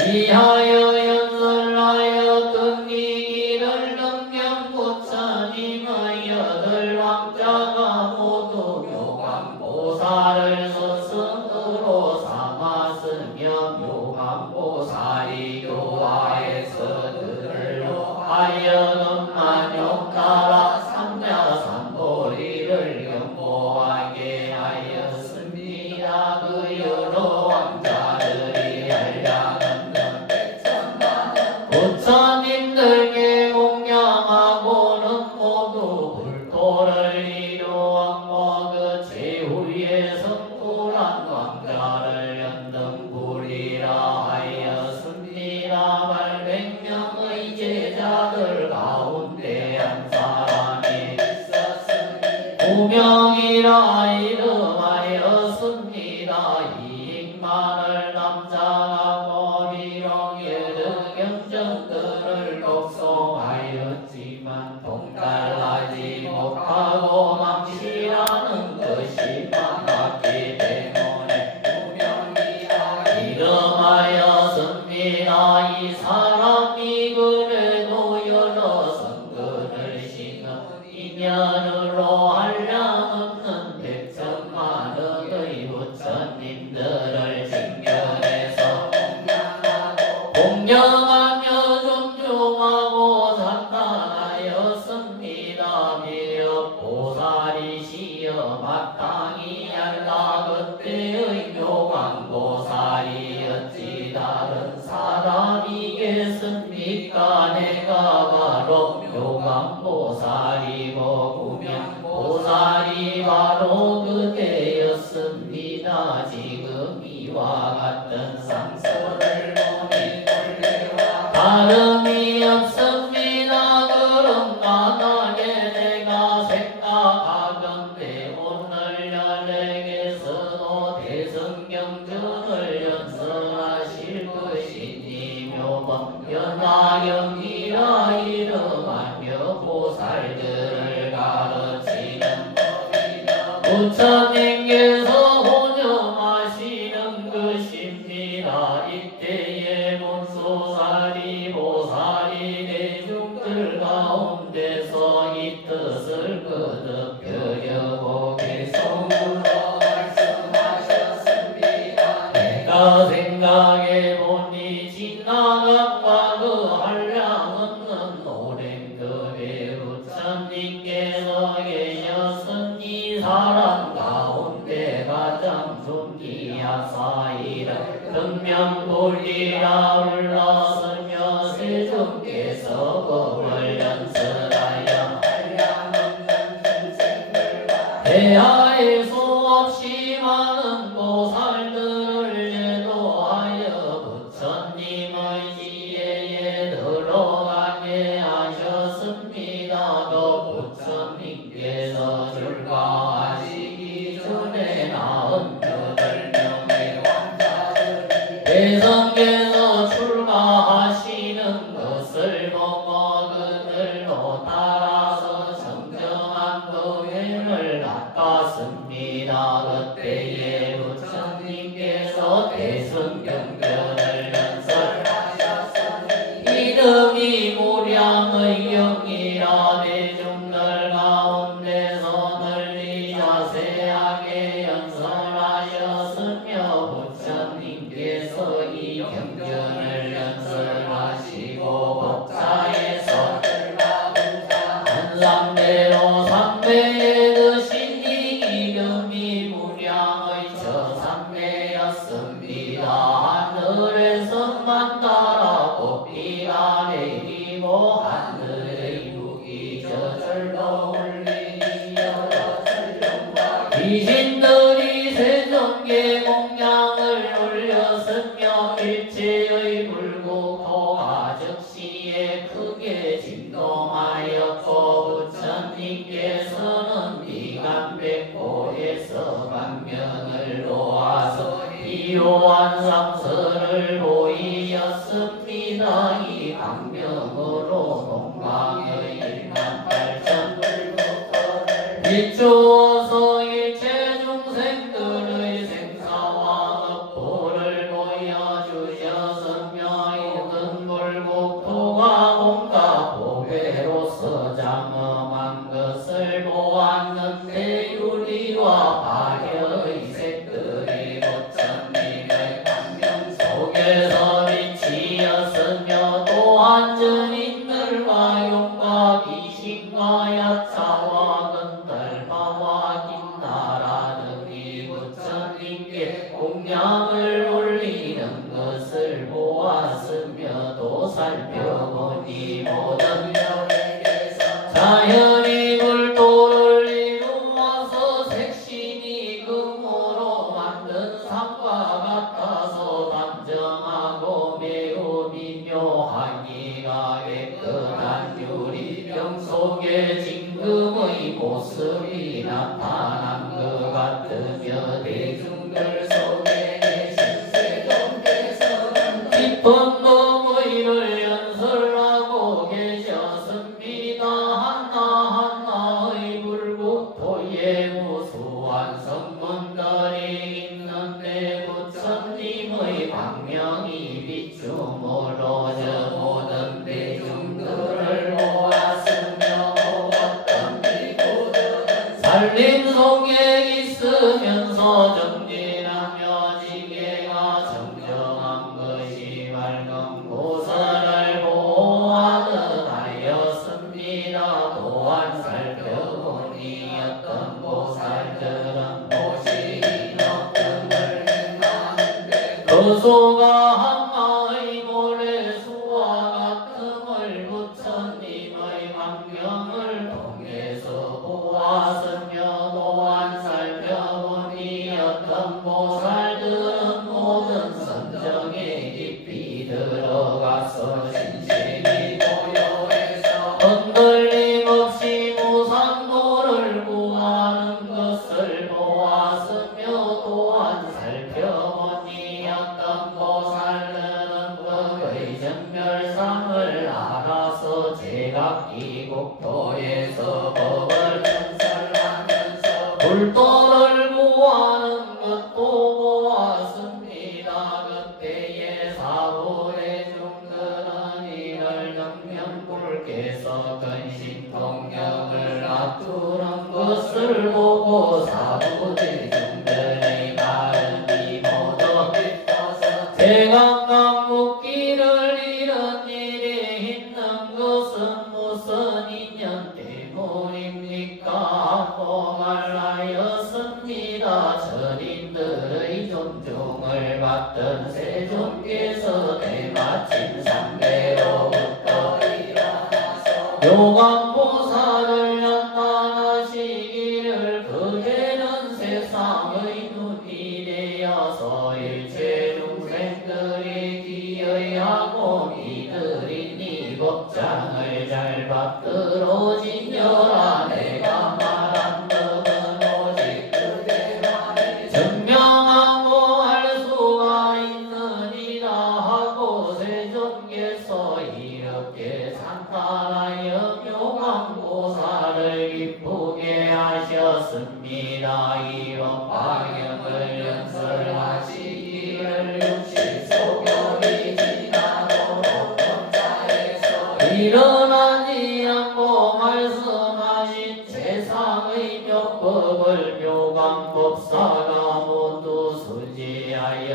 이하여 연설하였던 이를 능경 부처님의 여덟 왕자가 모두 묘광보살을 스승으로 삼았으며 묘광보살이 교화에서 그들로 하여금 만용나라 삼자삼보리를 경보하게 하였습니다. 그 여러 왕자들이 한량은 부처님들께 공양하고는 모두 불토를 이루었고 그 최후에 성불한 왕자를 연등불이라 하였습니다. 800명의 제자들 가운데 한 사람이 있었으니 9명이라 이름하였습니다. 이익만을 남자하고 비록 예득경전들을 독송하였지만 동달하지 못하고 망치라는 것이 많았기 때문에 9명이라 이름하였습니다. 이 사람이 그래도 여러 성근을 심은 인연으로 한량없는 백천만원의 부처님들을 징견해서 공양하며 존중하고 산탄하였습니다. 비록 보살이시여 마땅히 알라 그때의 묘광보살이었지 다른 사람이겠습니까? 내가 바로 묘광보살이고 구명보살이 바로 그대였습니다. 지금 이와 같은 상서를 보니 다름이 없습니다. 그럼 만약에 내가 생각하건대 오늘 연에게서도 대성경전을 연설하실 것이니 묘범 연화경이라 이름하며 보살들을 가르치는 부처님께서 호념하시는 것입니다. 이때에 문수살이 보살이 대중들 가운데서 이 뜻을 거듭하려고 개성으로 말씀하셨습니다. 내가 생각해보니 지나간과 그 한량없는 오랜 급의 부처님께서 계셨은 이 사람 가운데 가장 존귀하사이라 등명불리라 올라서며 세존께서 법을 연설하여 한량없는 중생들과 대하에 수없이 많은 보살들을 제도하여 부처님의 지혜에 들어가게 하셨습니다. 또 부처님께서 출가하시기 전에 낳은 8명의 왕자들이 대성께서 출가하시는 것을 보고 그들로 따라서 정정한 도회를 닦았습니다. 그때에 부처님께서 대승경전을 연설하셨으니 이름이 무량의 경이라 대중들 가운데서 널리 자세하게 연설하셨으며 부처님께서 이 경전을 연설하시고 법자에서 한상대로 상대에 드신 이 이름이 무량의 저상대였습니다. 하늘에서만 따라 꽃비가 내리고 하늘의 북이 저절로 울리니 여러 천룡과 귀신들이 세종계 공양을 올렸으며 일체의 불국토가 즉시에 크게 진동하였고 부처님께서는 미간백호에서 광명을 놓아서 이요한 상서를 보이었습니다. 이 광명으로 동방의 18,000 불국토를 비추어서 일체 중생들의 생사와 업보를 보여주셨으며 공양을 올리는 것을 보았으며 또 살펴보니 모든 자연이 불도를 이루어서 색신이 금으로 만든 상과 같아서 단정하고 매우 미묘한 이가 깨끗한 유리병 속에 진금의 모습이 나타난 것 같으며 대중들 속에 계신 세존께서는 깊은 검의를 연설하고 계셨습니다. 하나하나의 불구토에 무수한 성문들이 있는데 부처님의 광명이 비춤으로 저 모든 대중들을 보았으며 어떤 비구들은 살림 속에 있으면서 정진하며 지게가 정정한 것이 맑은 보살을 보호하듯 하였습니다. 또한 살펴보니 어떤 보살들은 보시기 높음을 행하는데 거소가 항마의 모래수와 같음을 부처님의 광명을 통해서 보았으며 또한 살펴보니 어떤 보살들은 모든 선정에 깊이 들어가서 신신이 고요해서 흔들림 없이 무상도를 구하는 것을 보았으며 또한 살펴보니 어떤 보살들은 법의 전멸상을 알아서 제각이국토에서 법을 전설하면서 불도를 구하는 것도 보았습니다. 그때에 사부대중들은 이를 능면불께서 근신동력을 낮추는 것을 보고 사부대중들의 마음이 모두 깊어서 대강강국기를 잃은 일이 있는 것은 무슨 인연 때문입니까? 하고 말하였습니다. 선인들의 존중을 받던 세존께서 때마침 상대로부터 일어나서 요광보살을 나타나시기를 그대는 세상의 눈이 되어서 일체 중생들이 기여하고 이들인 이 법장을 잘 받들어 지녀라. 내가 말한 법은 오직 그대만이 증명하고 할 수가 있느니라 하고 세존께서 이렇게 산탄하여 묘광보살을 기쁘게 하셨습니다. 이런 방향을 연설하시기를 육실소견이 지나도록 법자에서 일어나지 않고 말씀하신 세상의 묘법을 묘광법사가 모두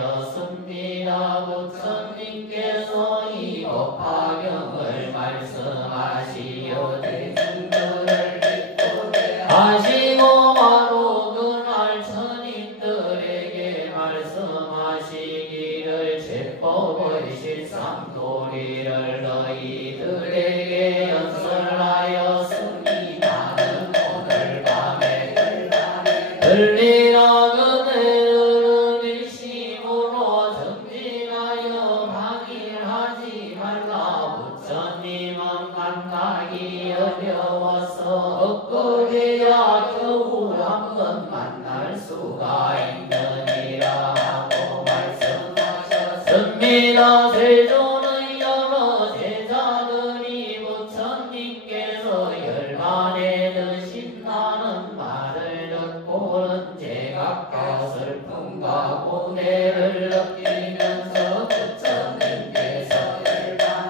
수지하였습니다. 부처님께서 이 법화경을 말씀하시어 대중들을 기쁘게 하시고 바로 그날 천인들에게 말씀하시기를 제법의 실상도리를 너희들에게 연설하였으니 나는 오늘 밤에 들리라. 그대들은 일심으로 정진하여 방일하지 말라. 부처님은 만나기 어려워서 엊그제야 겨우 한 번 만날 수가 있느니라 하고 말씀하셨습니다. 세존의 여러 제자들이 부처님께서 열반에 드신 나는 말을 듣고는 제각각 슬픔과 고뇌를 느끼면서 부처님께서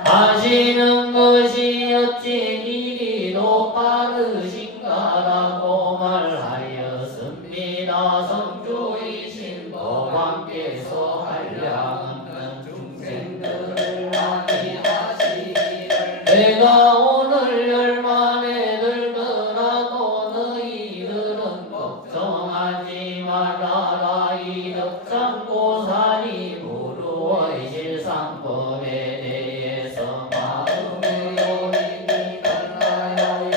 하시는 것이 어찌 이리도 빠르신가라고 말하였습니다. 성주이신 법왕께서 한량없는 중생들을 안위하시기를 내가 오늘 열반에 들더라도 너희들은 걱정하지 말아라. 이 덕장고 보살이 무루의 실상법에 대해서 마음의 요인이 달라요.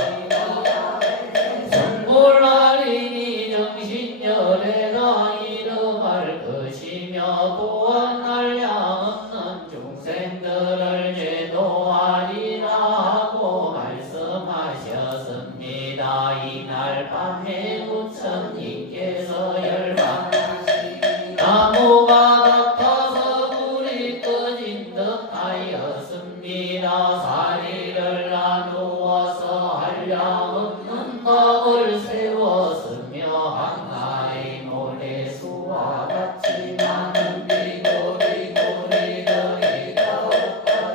성불날이니 정신열애가 이름할 것이며 또한 한량없는 중생들을 제도하리라 하고 말씀하셨습니다. 이날 밤에 부처님께서 열반 나무가 닥쳐서 불이 꺼진 듯 하였습니다. 사리를 나누어서 한량없는 법을 세웠으며 한나의 노래수와 같이 나는 비고리들이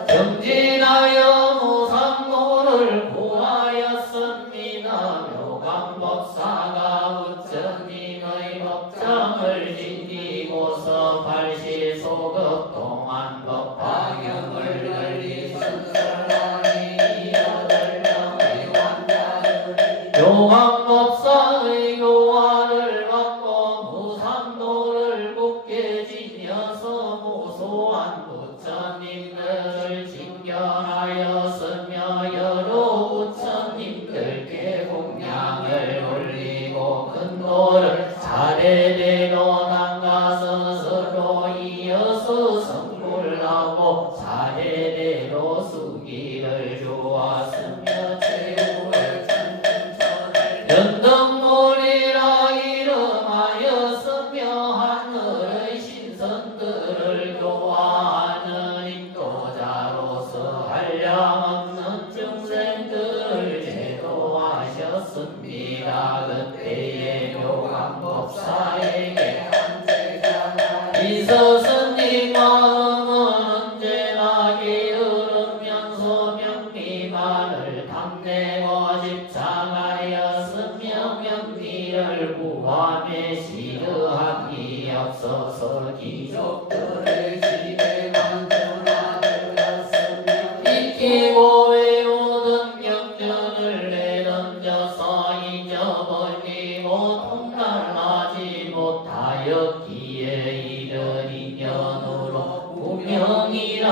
정진하여 무상도를 구하였습니다. 묘강법사가 부처님의 법장을 지키고서 발시소급 동안 법화경을 열리 선설하니 8명의 환자들이 묘강법사의 교화를 받고 무상도를 굳게 지녀서 무소한 부처님들을 징견하였으며 여러 부처님들께 공양을 올리고 근도를 차례대로 나가서 서로 이어서 성불하고 차례대로 수기를 주었으며 최후의 천천천을 연등물이라 이름하였으며 하늘의 신선들을 교화하는 인도자로서 한량없는 중생들을 제도하셨습니다. 그때의 묘강법사에게 이 스승님 마음은 언제나 게으르면서 명리만을 탐내고 집착하였으며 명리를 구함에 시드함이 없어서 귀족들의 지배만 전하였으며 익히고 외우던 경전을 내던져서 잊어버리고 통달하지 못하였기에 이른 인연으로 무명이라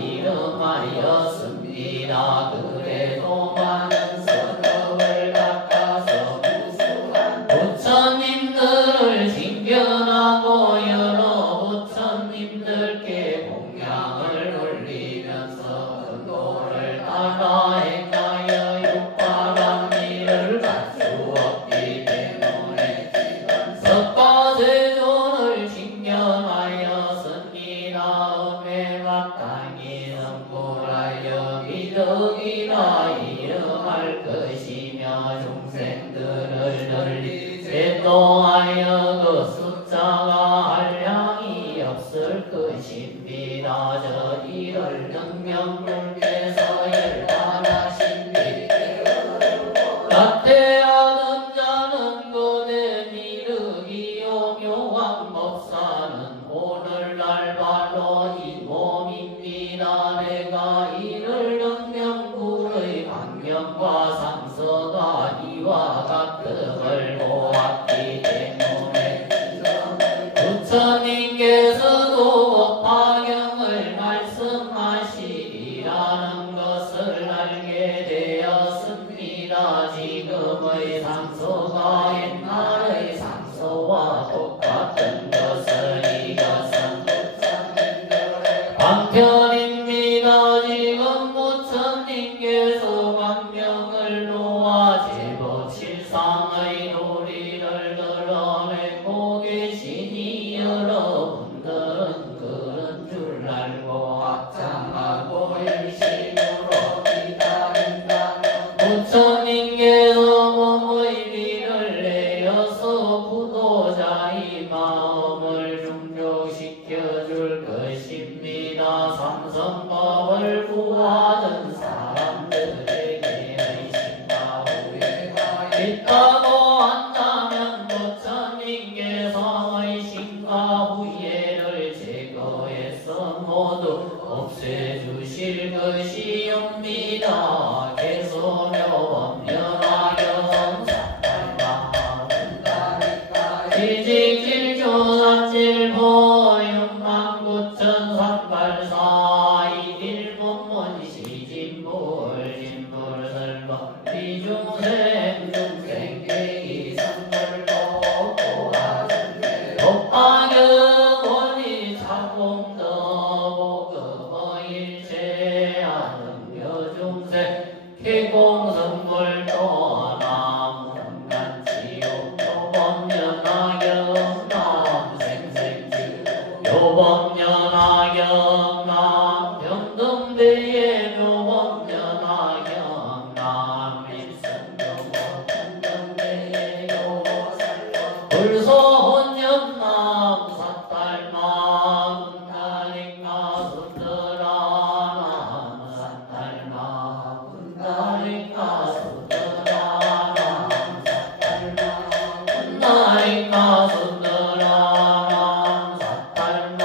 이름하였습니다. 그래도 많은 선업을 닦아서 무수한 부처님들을 징견하고 여러 부처님들께 공양을 올리면서 근도를 따라 행하여 육바람 일을 갈 수 없기 때문에 석가세존을 징견하였습니다. 음에 마땅히 성불하여 미덕이라 이름할 것이며 중생들을 널리 제도하여 그 숫자가 한량이 없을 것입니다. 저 이를 능명불께서 열반하신 나태하는 자는 그대 미륵이요 묘왕법사는 오늘날 발로 이 몸입니다. 내가 이를 능명불의 강명과 상서가 이와 같음을 보았기 때문에 부처님께서도 법화경을 말씀하시리라는 것을 알게 되었습니다. 지금의 상소가 옛날의 상소와 똑같은 것을 이것은 부처님들의 방편입니다. 지금 부처님께서 광명을 놓아 제법 실상의 도리를 드러내고 계시니 여러분들은 그런 줄 알고 합장하고 열심으로 기다린다면 부처님께서 몸의 비를 내려서 부도자의 마음을 중족시켜 줄 것입니다. 삼성법을 구하는 사람들에게의 신과 후회가 있다고 한다면 부처님께서의 신과 후회를 제거해서 모두 없애주실 것이옵니다. 개소묘법연화경 사팔마운다니까 지직질조사질보용 묘법연하경남 병등대의 묘법연하경남 일승교법 병등대의 묘살법 불소혼연남 사탈마 군다링가 수드라남 사탈마 군다링가 수드라남 사탈마 군다링가 수드라남 사탈마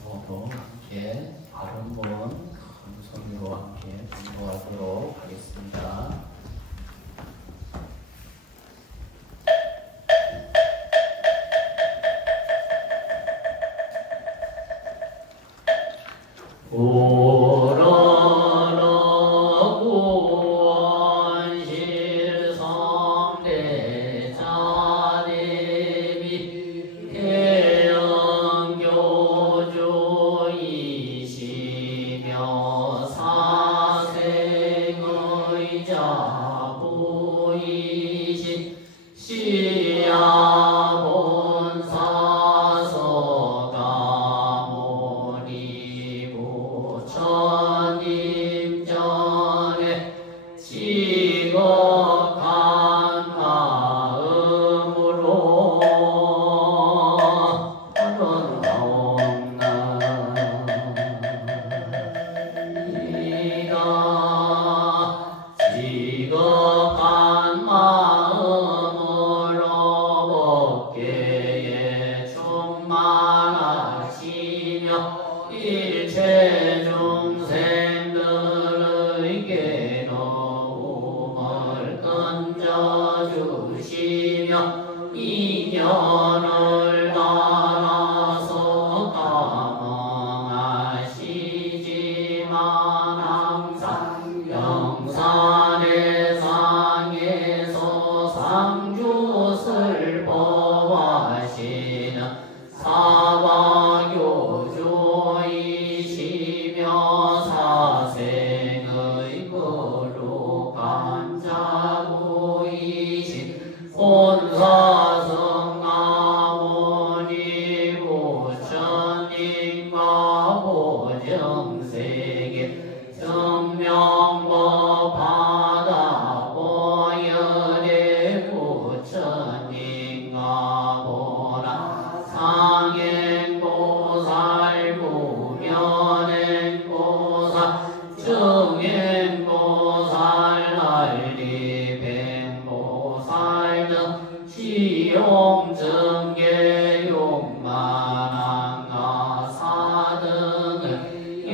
대모도 함께 발음본 감성으로 함께 공부하도록 하겠습니다. 지극한 마음으로 법계에 충만하시며 일체 중생들에게 도움을 던져주시며 인연을 따라서 감응하시지만 항상 영산의 상에서 상주슬 법하시는 사바교조이시며 사생의 거룩한 자부이신 본사성 아모니 부처님과 보정세계 정명법 받아 보연의 부처님과 보라 상행보살 무면행보살 증행보살 난리뱅보살 등 시용증계 용만한가사 등을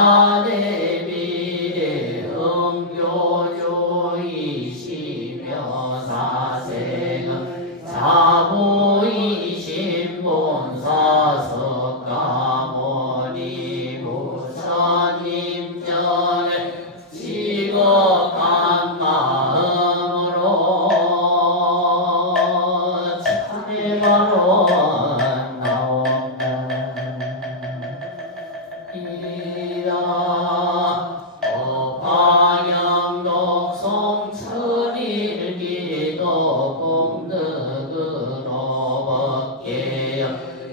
사대비례 음교조이시며 사생은 자부이신 본사석가모니 부처님 전에 지극한 마음으로 참회바로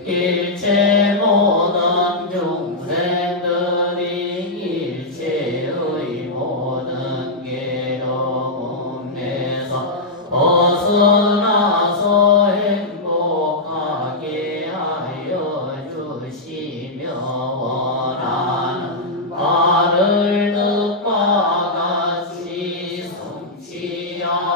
일체 모든 중생들이 일체의 모든 괴로움에서 벗어나서 행복하게 하여 주시며 원하는 바를 뜻과 같이 성취하리라.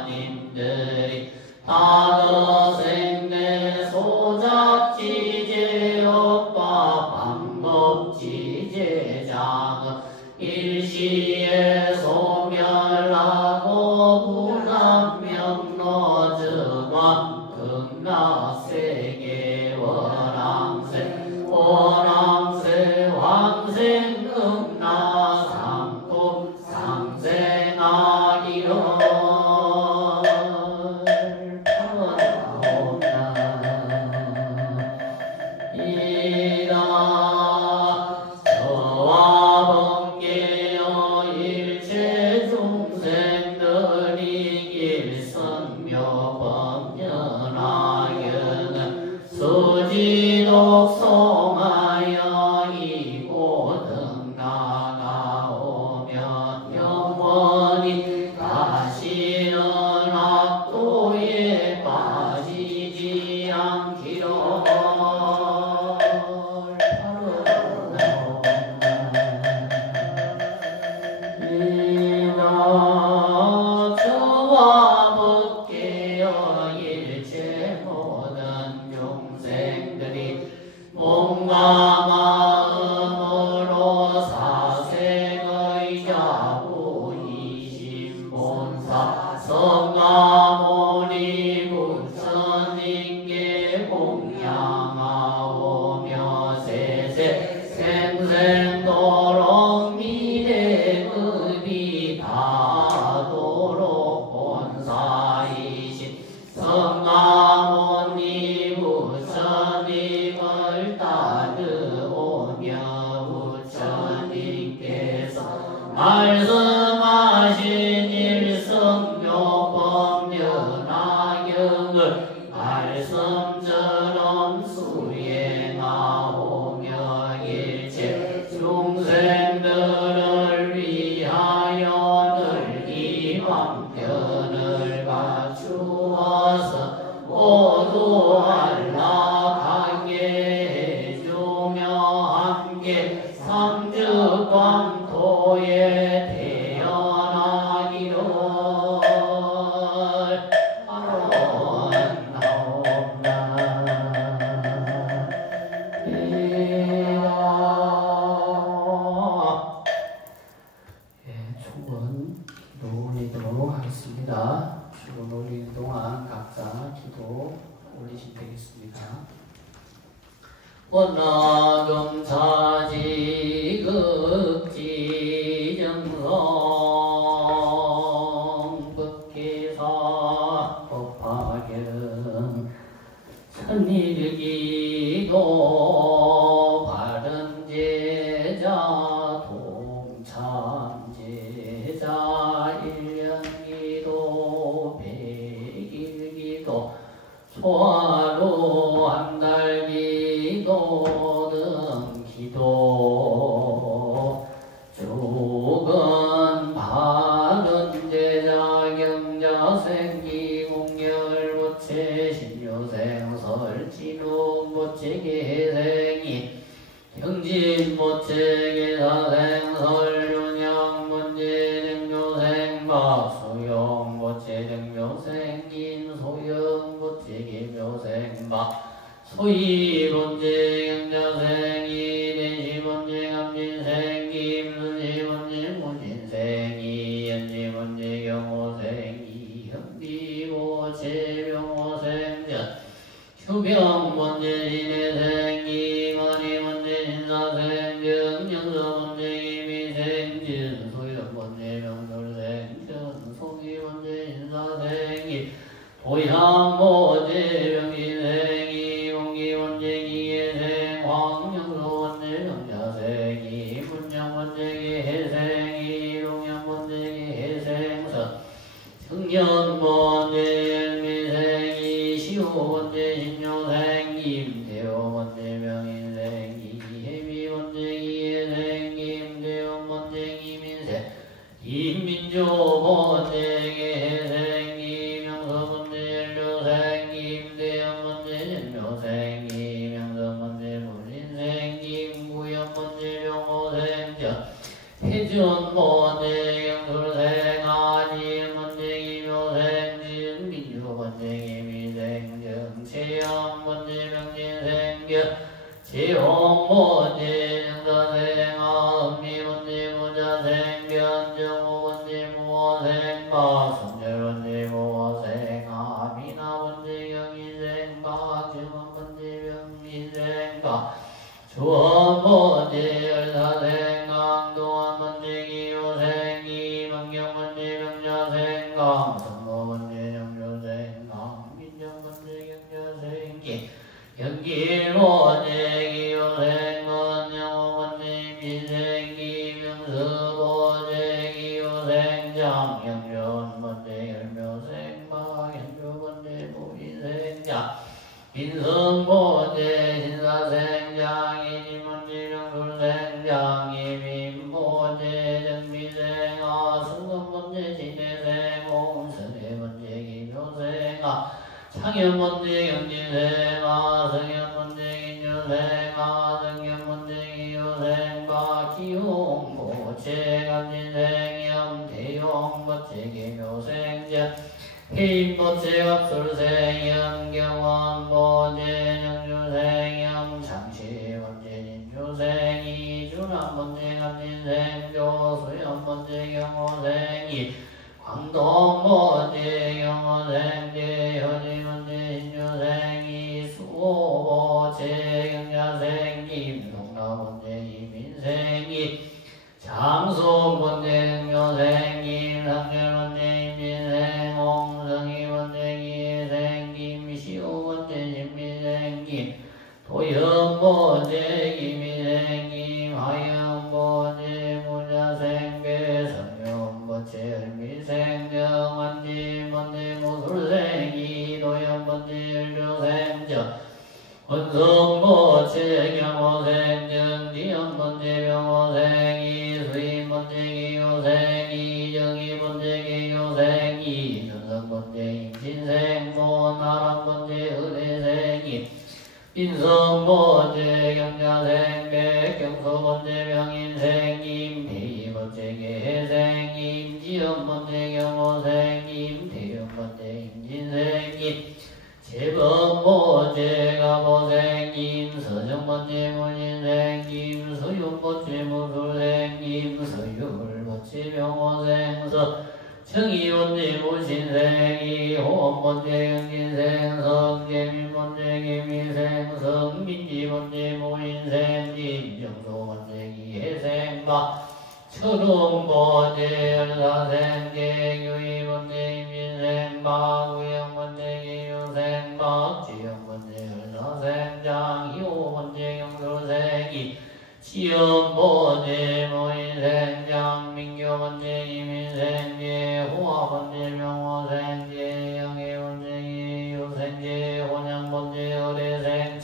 영가님들이 다거생내 소작지제업과 방법지제장은 일시에 소멸하고 부남명로즈관 극락세계 원왕생 원왕세 왕생 극락상품 상생하리로. 수지독송하여 이곳 등나가오면 영원히 다시는 악도에 빠지지 않기로. 저와 벗게여 일체 모든 중생들이 몸과 마음으로 사생의 자부이신 본사 성가모니 부처님께 공양하오며 세세 생생도록 미래급이 다도록 본사이신 성가모니 부처님을 따르오며 부처님께서 말씀하신 일성교법연화경을 말씀처럼 수행하오며 일체 중생들을 위하여 늘 이방편을 갖추어서 모두 안락하게 해주며 함께 삼주광토에 태어나기로. 축원 기도 올리도록 하겠습니다. 축원 올리는 동안 각자 기도 올리시면 되겠습니다. 원나금 사지극지 정성 법기사 법화결은 천일기도 바른제자 동참제자 일년기도 백일기도 소화로 한달기도 등 기도 죽은 바른 제자 경자 생기 공열 부채 번째 신유생 설진욱 번째 계생이 경진 번째 계사생 설륜양 번째 등묘생 박수영 번째 등묘생 김소영 번째 계묘생 박 소이 번째 경자생이 대시 번째 감진생 김순시 번째 무진생이 연지 번째 경호생이 현비고 제병호생전 휴병 번째 진해생이 머니 번째 신사생전 영서 번째 기미생전 소연 번째 명술생전 송이 번째 신사생이 보양 번째 병신생이 공기 번째 기계생 황영수 번째 병자생이 문양 번째 기해생이 동양 번째 기해생선 청년 번째 열미생이 시호 번째 신묘생임 대호 번째 명인생이 해미 번째 기해생임 대호 번째 기민생 김민조 번째 기해생이 명서 번째 연료생임 대형 번째 연료생이 명서 번째 무린생임 구현 번째 병호생전 해준 번째 경술생 아님 번째 기묘생전 민주 번째 기미생전 채영 번째 병진생전 재홍 번째 정사생 아음미 번째 무자생전 정호 번째 무호생 박순절 번째 무호생 아미나 번째 경인생 박정원 번째 병민생 박 주원 번째 열사생 강동원 번째 기호생 이మం경 번째 병자생 강성모 번째 정조생 강민정 번째 경자생 경길 번째 기호생 건영호 번째 민생 기명수 번째 기호생 장영전 번째 열묘생 박현주 번째 무인생 장 민성 번째 신사생 장이님 번째 명술생 장이민 번째 정미생 아승금 번째 진해생 옹선해 번째 기묘생 창현 번째 경진생 아승현 번째 인유생 아승현 번째 기호생 박기홍 번째 감진생 영대용 번째 계묘생 해인 번째 갑술생 영경원 번째 영주생 영창시 번째 진주생 이준환 번째 감진생 조수연 번째 경호생 광동 번째 경호생 대현이 번째 신주생 이수호 번째 경자생 김동라 번째 이민생 장송 번째 경묘생 김상렬 번째 임진생 홍성이 번째 기해생 김시호 번째 진미생 김 도영 번째 기미생 김하영 번째 무자생 배성룡 번째 열미생 정한진 번째 무술생 이도영 번째 열교생 정 원성 번째 경호생 정지영 번째 병호생 이수임 번째 기호생 이정희 번째 개교생 이준성 번째 임진생 모나람 번째 의대생 인성 번째 경자생 백경소 번째 병인생 임대희 번째 계생 임지영 번째 경호생 임대영 번째 임진생 재범 번째 가보생 임서정 번째 문인생 임서윤 번째 무술생 임서율 번째 병호생 정이 번째 무신생 이호원 번째 경진생 성재민 번째 개미생 성민지 번째 모인생 진정소 번째 기해생 철웅 번째 열사생 개규희 번째 임진생 박우영 번째 기유생 박지영 번째 열사생 장희호 번째 경술생 지연 번째 모인생 장민교 번째 이민생 제호화 번째 명호생 제영애 번째 기유생 제혼양 번째 어뢰생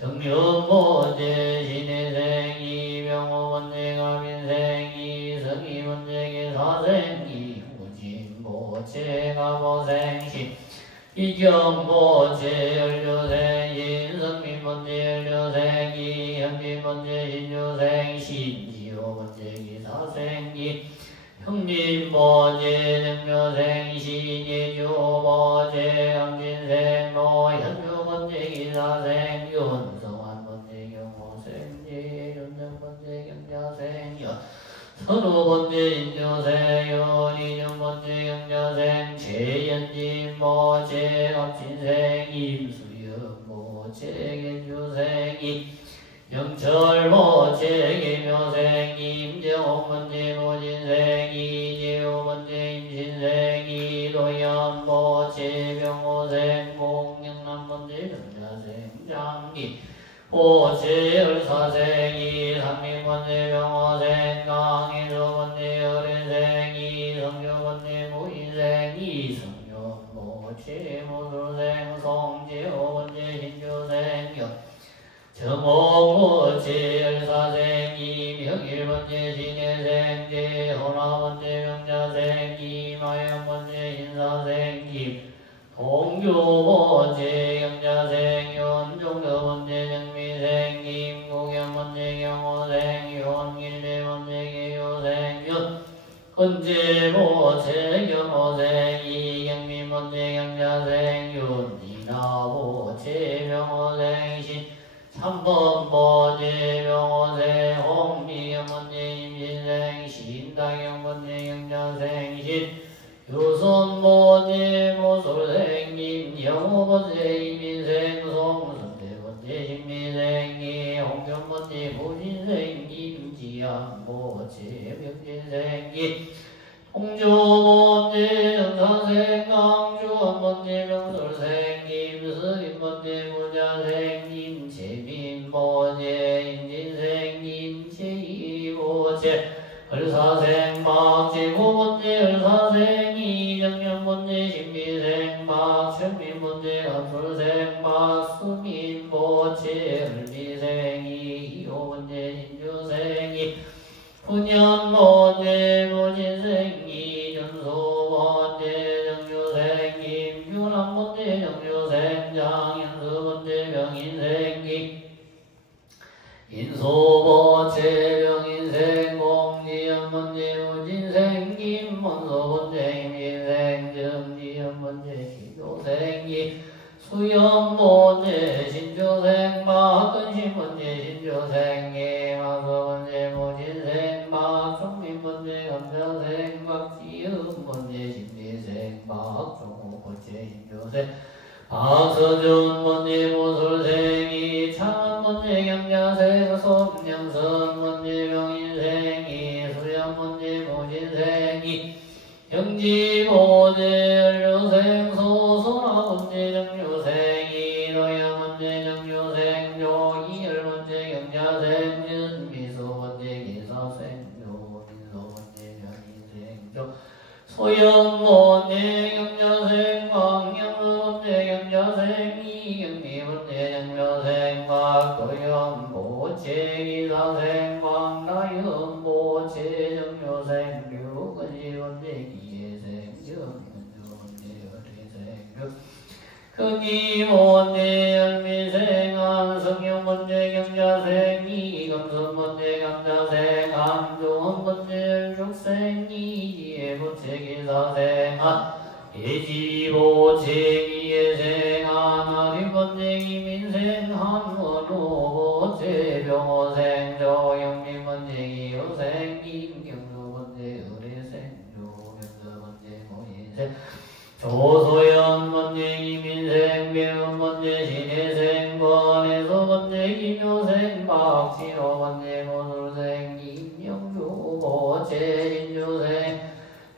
정령 번째 신혜생 이병호 번째 가민생 이성이 번째 기사생 이무진 번째 가보생 신 이경모제 연료생 인성민문제 연료생이 현민문제 신료생 신지호문제 기사생이 형민문제 능료생 신예조문제 강진생 노현묘문제 기사생 윤성환문제 경호생지 윤정문제 경자생 선우문제 인조생 연이정문제 경자생 최연진모제 갑진생 임수영모제 gen조생이 영철모제 계묘생 임정옥문제 모진생 이재호문제 임신생 이도연모제 병호생 공영남문제 경자생 장기 오제 을사생이 삼민문제 병호생 강인수문제 어린생이 성조문제 무인생이 성묘모제 모술생 송제호문제 신조생 정옥모제 을사생이 명일문제 신예생제 호나문제 명자생이 마영문제 신사생이 동교모제 영자생 연종교문제 정미생 임공영문제 경호생 윤길대문제 계요생 윤건제모제 경호생 이경민문제 경자생 윤이나모제 병호생 신 삼번모제 병호생 홍미경문제 임신생 신다경문제 경자생 신 유손모제 모솔생님 영호문제 임민생 송선대문제 신미생이 홍경문제 무진생님 지암모제 명진생이 홍조문제 영사생 강주원문제 명솔생님 스림문제 무자생님 재민모제 임진생님 제이모제 을사생 막제고문제 을사생 이정년문제 신미생 막천민문제 감술생 막수민모제 을미생이 이호문제 신조생이 훈연문제 무진생이 전소문제 정조생이 유남문제 정조생 장현수문제 병인생이 인소모제 병인생 공지연문제 무진생님 문소문제 임진생 정지연문제 기조생이 수연문제 신조생 막근신문제 신조생이 마서문제 무진생 막종민문제 감자생 막지연문제 신미생 막종문제 신조생 박서준문제 모술생이 창원문제 경자생 솜영선문제 명인생이 수양문제 모진생이 영지모제 연료생 소소나문제 정료생이 노양문제 정료생 요이열문제 경자생 윤미소문제 기사생 요민소문제 명인생 소영문제 경자생 광영문제 경자생 이경미문제 정료생 곽도연모제 기사생 광나연모제 정료생 류근시문제 기예생 정현주문제 어리생 금이문제 열미생 안성영문제 경자생 이금수문제 감자생 암종문제 죽생 이지혜문제 기사생 예지모제 기예생 안아리문제 이민생 한원호모제 병호생 조영민문제 기호생 임경수문제 의뢰생 조명서문제 모인생 조소연문제 이민생 배운문제 신혜생 권해소문제 김효생 박진호문제 모술생 임영주모제 인조생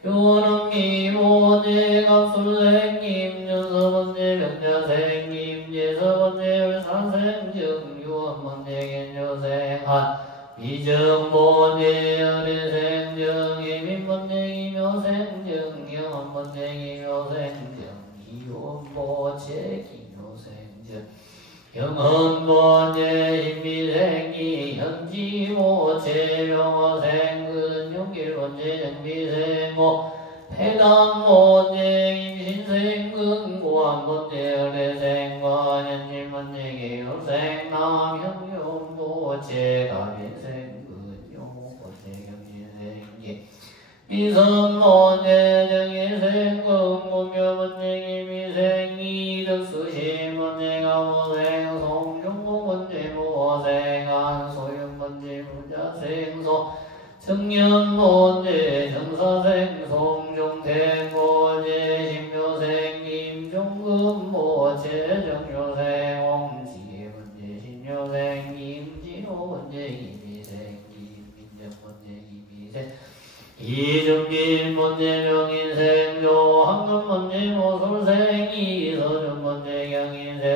요놈미모제 갑술생 임윤서문제 병자생 임재서문제 을사생 정유원문제 gen조생 이정모제 어리생 정예민문제 기묘생 정영원문제 기묘생 정이원모제 기묘생 영헌모제 인미생이 현지모제 병호생 근용길문제 정비생모 해당모제 임신생 근고한문 요생과 연일번째 요생 남형용보체 가빈생 근용보체 경진생기 미선번째 정일생 금공묘번째 미생이 덕수신번째 가모생 송중공번째 모생 안소윤번째 부자생소 정년번째 정사생 송종태번째 신묘생 김종금번째 정묘생 홍지번째 신묘생 김진호번째 이미생 김민정번째 이미생 이중빈번째 명인생 조한금번째 모술생 이서준번째 경인생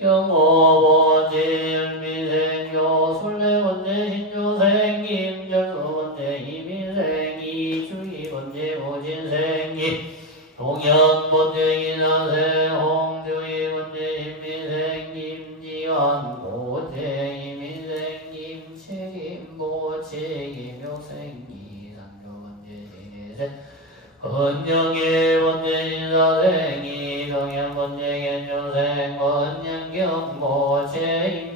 이영호번째 열미생 조술래번째 신조생 김절수번째 이민생 이주희번째 모진생 동현번째 인하생 홍주희번째 임미생 김지환번째 이민생 김책임번째 김효생 이상조번째 진혜생 건영일번째 인사생 이동현번째 gen조생 건영경번째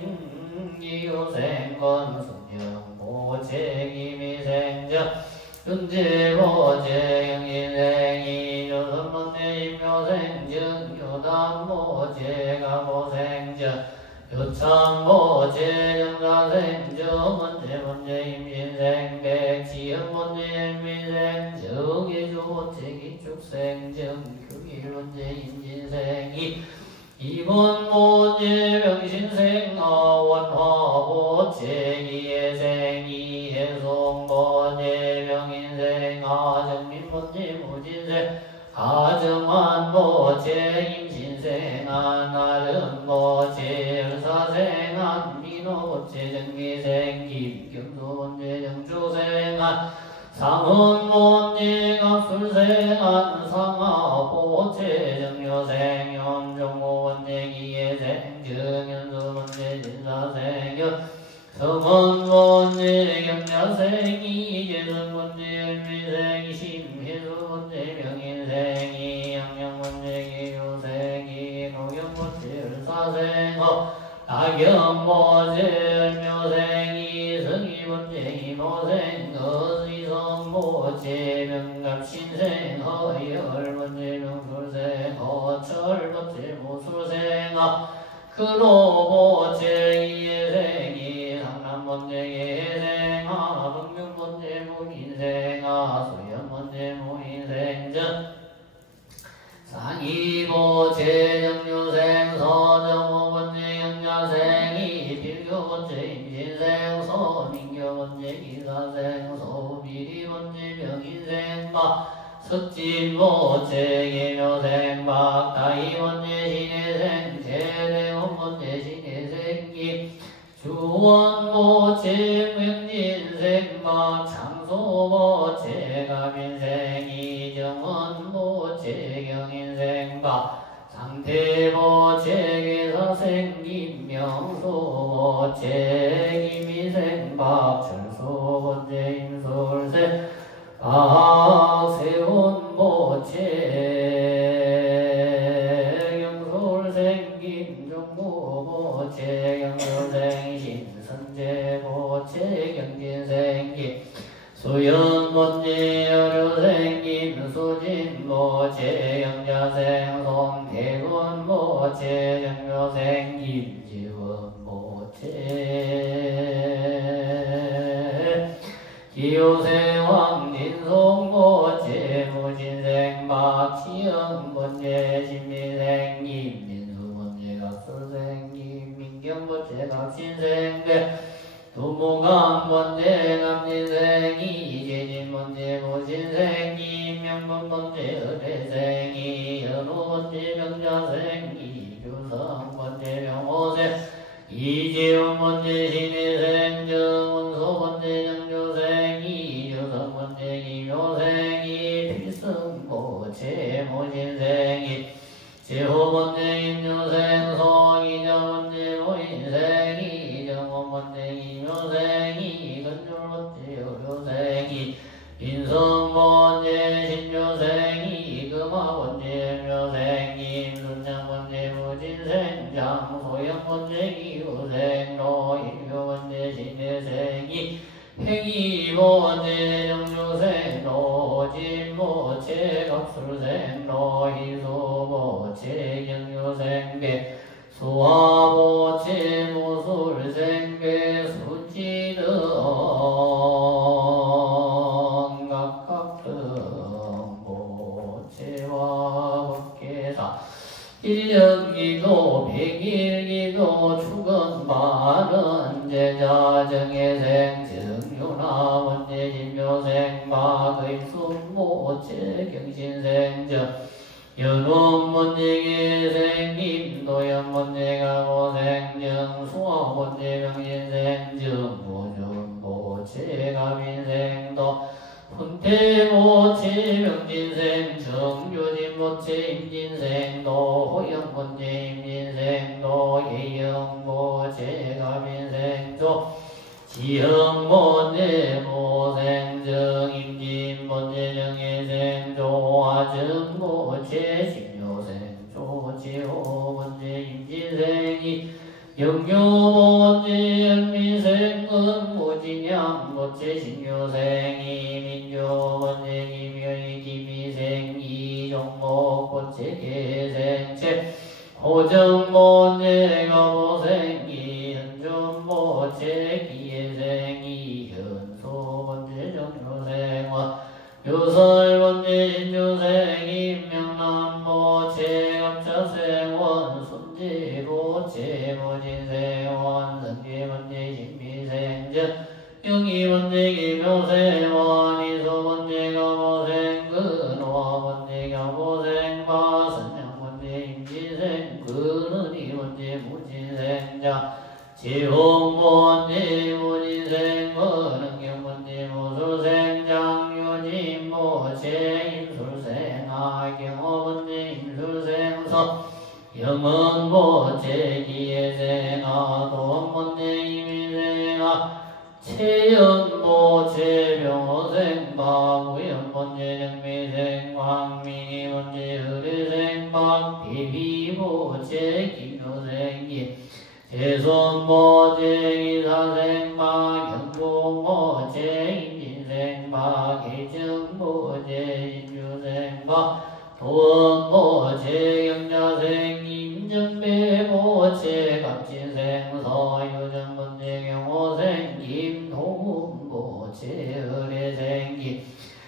임기효생 건순영번째 김희생정 윤재번째 경인생 이조선번째 임효생 정유단번째 가보생정 요참번째 정사생 정원재번째 임신생 백지연번째 일미생 정예조번째 기축생 정규일번째 임진생 이번번째 명신생 원화번째 이해생 이해송번째 명인생 아정민번째 무진생 가정한번째 임신생 안아름번째 열사생 안민호번째 정기생 김경수번째 정주생 상은번째 갑술생 안상하번째 정여생 연종호번째 기예생 정연수번째 진사생 성원번째 경자생 이재선번째 열미생 심혜수번째 명인생 이양양번째 기효생 이노경번째 열사생 나경번째 열묘생 이성이번째 이모생 어지성번째 명갑신생 허열번째 명술생 허철번째 모술생 근호번째 이예생 상남번째 예생 하동균번째 무인생 소연번째 무인생 상이번째 정유생 서정호번째 영자생 이필교번째 임신생 서민교번째 기사생 소비리번째 명인생 석진번째 계묘생 박다희번째 신혜생 제대원번째 신혜생기 주원번째 명진생 박창소번째 가민생 이정원번째 경인생 상태번째 계사생 김명소번째 김희생 박철소번째 임솔생 박세훈번째 경솔생 김종무번째 경솔생 신선재번째 경진생 수연번째 여류생 김수진번째 영자생 송태군번째 정묘생 김지원번째 기호생 황진송번째 무진생 박지영번째 신미생 김민수번째 각설생 김민경번째 각신생 두모강번째 남진생 이재진번째 무진생 김명번번째 의뢰생 이현우번째 명자생 이규성번째 명호생 이재훈번째 신혜생 정운소번째 정조생 이조성번째 김효생 이필승번째 모진생 제호번째 임유생 성이정번째 모인생 이정원번째 김효생 이건줄번째 여효생 인성번째 신묘생 이금화번째 묘생 임순장번째 무진생장 소형번쟁이 유생로 인묘번제 신내생이 행이번제 정유생로 진모체갑술생로 희수모체 경유생배 수화모체 무술생배 수지등 각각 모체와 법계사 일년기도 백일기도 축은 바른 제자정예생 정유나 원제진묘생 마의순모체 경신생정 연원문제계생 김도연문제가 고생정 수화문제명신생정 무준모체가 민생도 훈태모체 명진생 정유진모체 임진생도 호영모체 임진생도 예영모체가 민생조 지형모체 모생정 임진모체 정예생조 아정모체 신묘생조 지호모체 임진생이 영유모체 영미생은 무진양모체 신묘생이 민교모체 기묘이 기미생이 종목모체 계생체 호정모체 가모생이 현존모체 기예생이 현소모체 정유생화 요설모체 신묘생이 명남모체 갑자생원 순지모체 모진생원 성계모체 신미생전 영이모체 기묘생원 이소모체 가모생 근화모체 가모생 마선영모체 임지생 근은이모체 무진생자 지홍모체 무진생원 응경모체 무술생장 유진모체 임술생 아경호모체 임술생서 영원모체 기예생 아도모체 이미생아 체연모체 병호생 바무연모체 정미생 광민이모체 의뢰생 박비비모체 기묘생기 제손모체 기사생 박영공모체 임진생 박계정모체 인유생 박 도원모체 경자생 임전배모체 갑진생 서유전모체 경호생 임도문모체 의뢰생기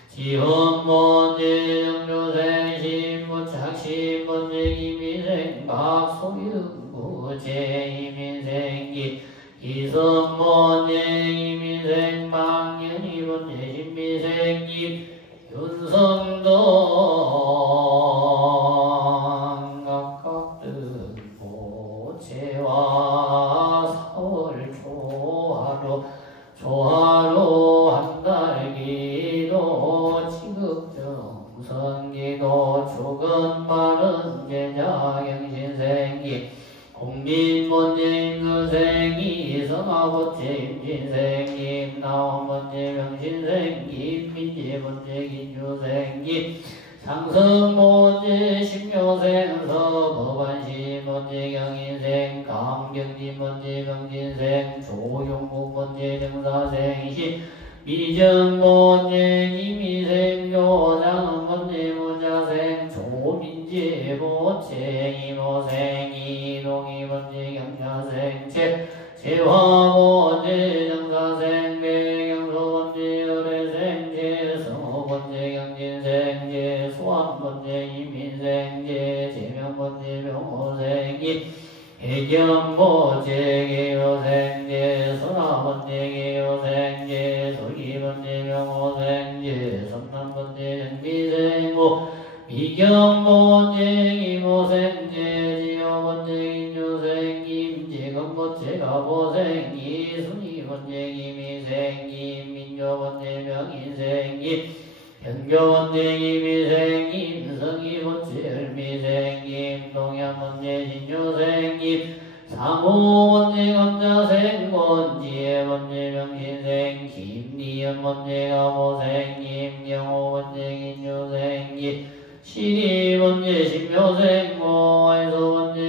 지원모체 정조생 신모착신모체 이미생 박소영모체 이민생기 이성모체 이민생 박연이모체 신미생기 윤성동 각각등 모체와 사월 조화로 한달기도 지극정성기도 축은 바른 제자경신생기 공민본제 임수생기 성화본제 임진생기 나원본제 명신생기 민제본제 긴주생기 상성본제 신묘생서 법안시본제 경인생 감경진본제 명진생 조용국본제 정사생시 미정본제 이미생조 장본제 무자생 조민제보체 이모생 이동이본제 경자생체 제화본제 정사생 배경소본제 의뢰생제 성호본제 경진생제 수완본제 이민생제 제명본제 병호생이 해경본제 개요생제 선화본제 개요생제 소기본제 병호생제 성남본제 정비생고 미경본제 이모생제 지효본제 인유생 임지금본제 가보생 이순이본제 이미생 임민교본제 명인생 현교본제 이미생 임성이본제 을미생 임동현본제 진유생 사무본제 감자생 본지혜본제 명신생 김리연본제 가보생 임영호본제 긴유생 시리본제 신묘생 모아이소본제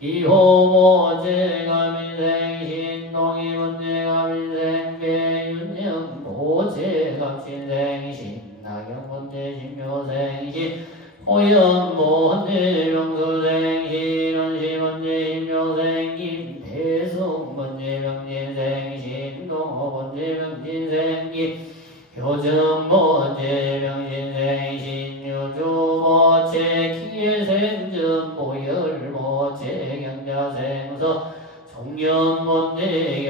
이호보제감인생 신동이문제감인생 배윤영보제감신생 신나경문제신묘생 호연문제명수생 신원시문제인묘생 김대승문제명진생 신동호문제명진생 교정문제명진생 신유주모제 기일생전보열모제 경자생서 종견문제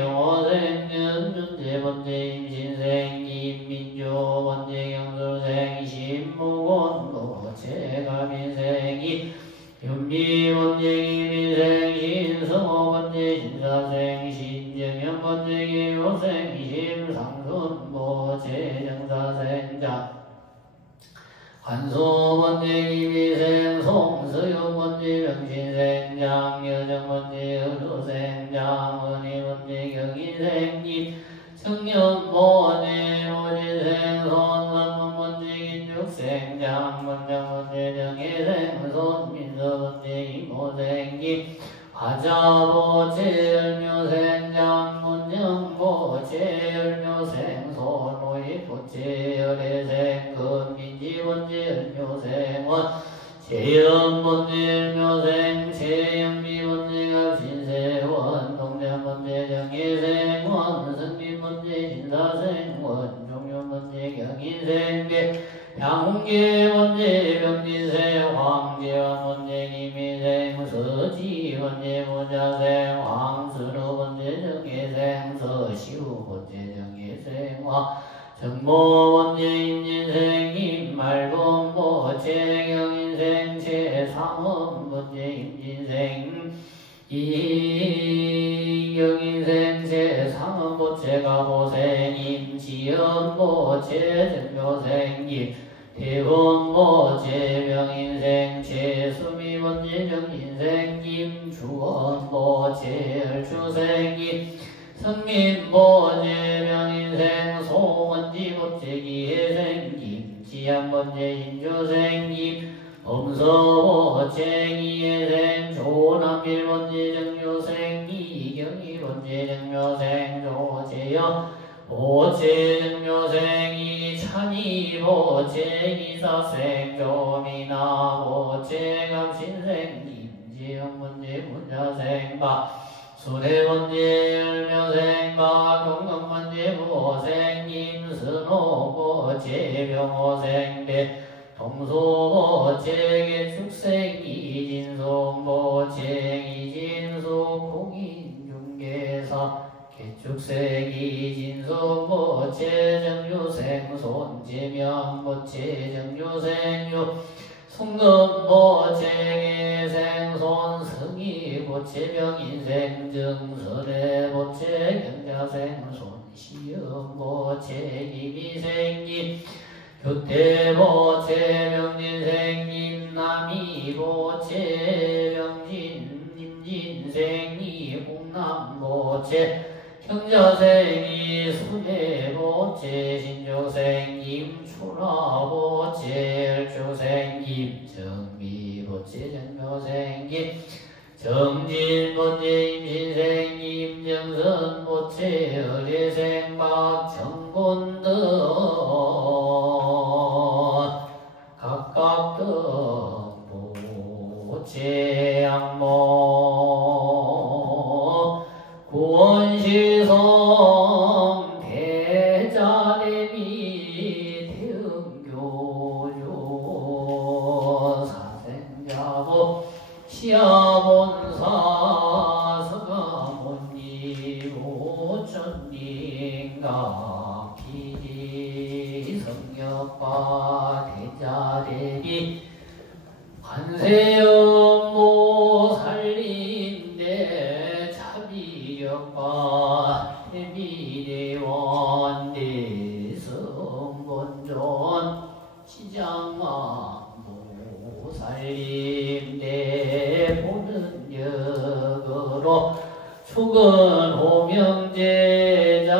경호생 연준제문제 임신생 임민주문제 경술생 신무곤모제 가민생이 윤미문제 기민생 신성호문제 신사생 신정현문제 기호생 심상순모제 정사생자 한소문제 기미생 송서유문제 명신생 장여정문제 의료생 장은희문제 경인생기 청년문제 모진생 손선문문제 긴육생 장문정문제 정혜생 손민서문제 이모생기 화자보제 열묘생 장문정보제 열묘생 손호이보제 열애생 금민지문제 열묘생원 제연문제 열묘생 제영비문제 갑신세원 동대문제 정예생원 승민문제 신사생원 종료문제 경인생배 양계문제 병진생 황제원문제 기미생 서지문제 무자생 황순우문제 정예생 서시우문제 정예생화 정모문제 임진생 임말봉모제 경인생 제상원문제 임진생 이경인생 제상원모제 가보생 임지연모제 정묘생 대원모제 명인생 제수미문제 정인생 임주원모제 열주생 성민모제 명인생 송원지모제 기혜생 임지한모제 인조생 엄서모제 기혜생 조남길모제 정묘생 이경이모제 정묘생 조재영 모제 정묘생 이찬이모제 이사생 조미나 모제 감신생 임지영모제 문자생바 수레문제 열묘생 박동건문제 보생 임선호모제 병호생 배 동소모제 개축생 이진소모제 이진소 공인중개사 개축생 이진소모제 정유생 손제명모제 정유생유 송금모제 개생손 승희모제 명인생 정설의모제 경자생 손시음모제 기미생기 교태모제 명진생님 남이모제 명진 임진생이 홍남모제 경자생이 수혜모제 신조생님 추라모제 열조생님 정미모제 정묘생님 정진모제 임신생님 정선모제 의례생박 정곤등 각각 등모제 양모 구원시성 대자대비 대응교조 사생자보 시아본사 서가모니 오천인가 기지 성역과 대자대비 관세음모 살림대 차비역과 대비대원 대성본존 시장왕모 살림대 보는 역으로 축은 호명제자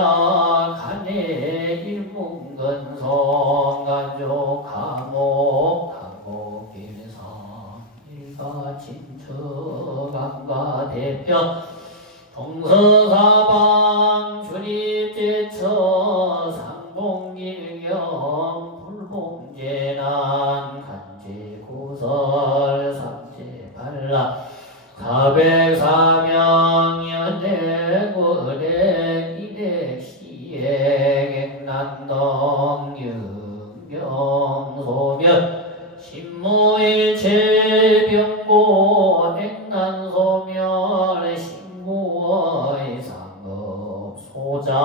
간의 일문건성 간족 감옥 감옥일상 일가 진처가 감가 대표 동서사방 출입제처 상봉길경 불봉제난 간제구설 삼제발라 사백사명 연대고래 기대시행 액난동 유명소멸 신무일체병고 액난소멸 신무의 상급 소작지제업과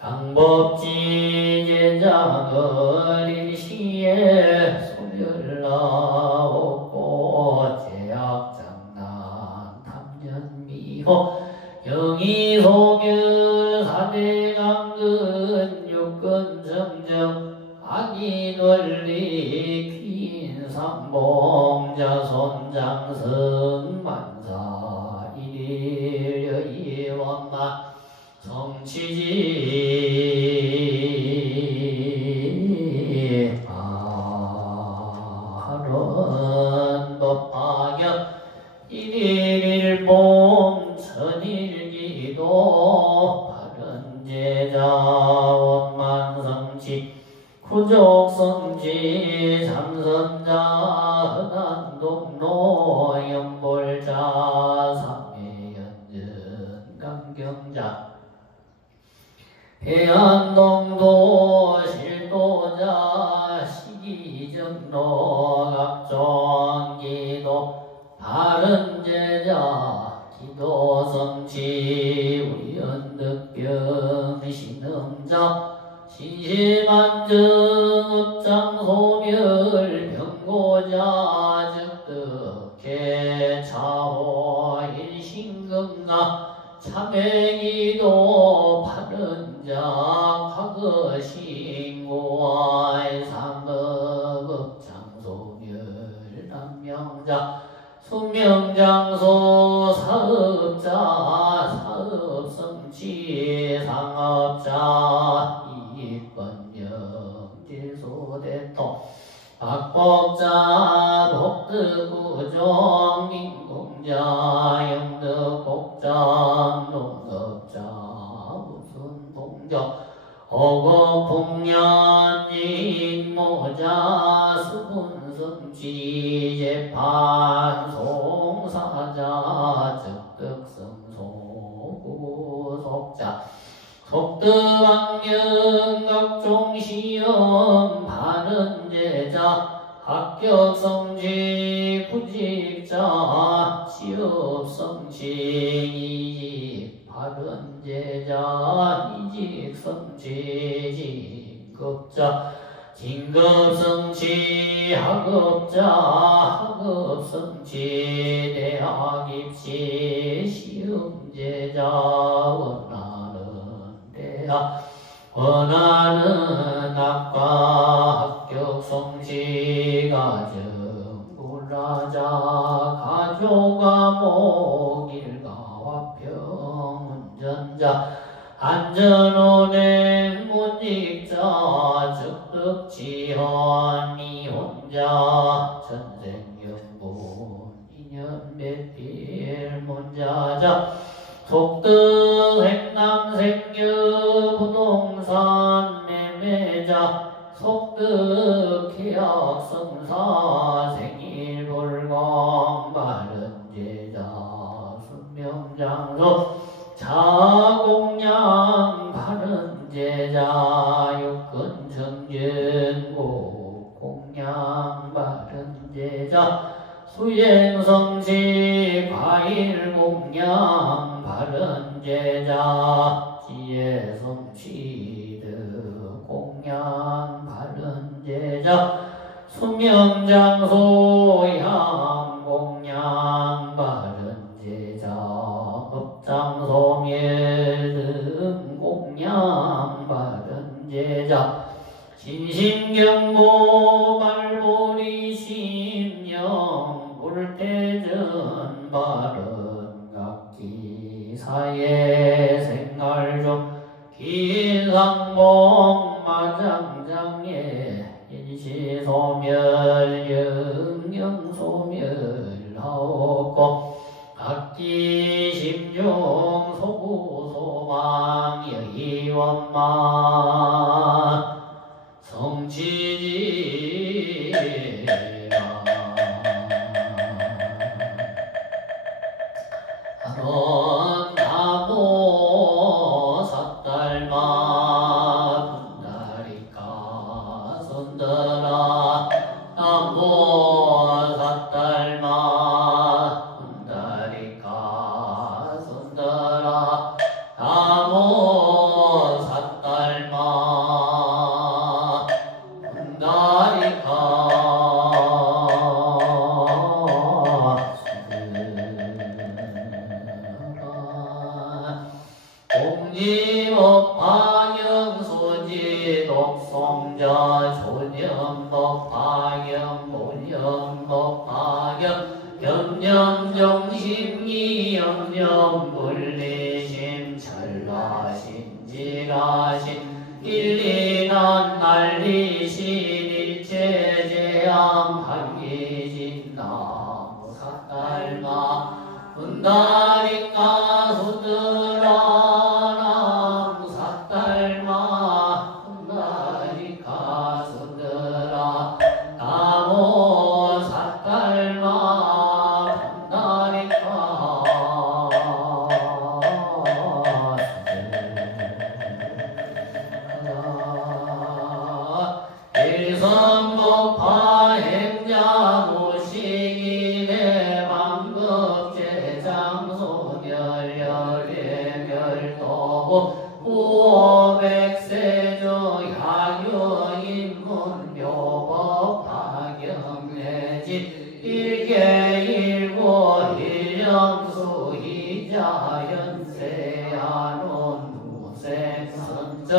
강법지제장을 일시에 소멸나옵고 제약장난 탐년미호 영의소멸 사대강근 육근정정 안이논리 귀인삼봉자손장승 만사 일일여이원만 성취지 바른 법파견 일일일봉 천일기도 바른 제자 원만성치 구족성지 삼선자 흔한동로 연볼자 삼매연전 강경자 해안동도 실도자 시기정로 각종기도 바른제자 기도성지 우연득병 신음자 신심한정업장소멸 병고자 즉득해 차호 일신금나 참행이도 바른자 과거신고와의 상급업장소멸 남명자 숙명장소 사업자 사업성취 상업자 이익번영지소대통 박법자 복득구종 인공자 영득복장 농업자 무순동정 허거폭년 인모자 수분성취 재판 송사자 적득성소구속자 속득학령 각종시험 바른제자 합격성취 구직자 취업성취 이직 바른제자 이직성취 진급자 진급성취 학업자 학업성취 대학입시 시험제자 원하는 대학 원하는 학과 합격성취 가정불라자 가족과목 일가화평 운전자 안전운행 문직자 적득지헌 미혼자 전생연분 인연배필 문자자 속득행남생여 부동산 매매자 속득계약성사 생일불공 바른제자 순명장소 자공양 바른제자 육근정진고 공양 바른제자 수행성지 과일공양 바른제자 지혜성취득 공양 바른제자 수명장소 양공양 바른제자 업장소멸등 공양 바른제자 진심경고 말보리 심령 불태전 바른 각기 사회 생활 중 기상봉 마장장애 일시소멸 영영소 독성자 조념법 파경 본념법 파경 염념정심 이염념 분리심 찰나심 지라심 일리난 난리신 일체제양 한기진 나무 삿달마 분다리까 수드라 나무 삿달마 분다리까 수드라 나무 삿달마 분다리까 일성복파 행자 무식이네 방급제장소멸열의 멸도부 우백세조 야유인문 묘법 파경내지 일계일고 일령수 이자연세야논 무생선적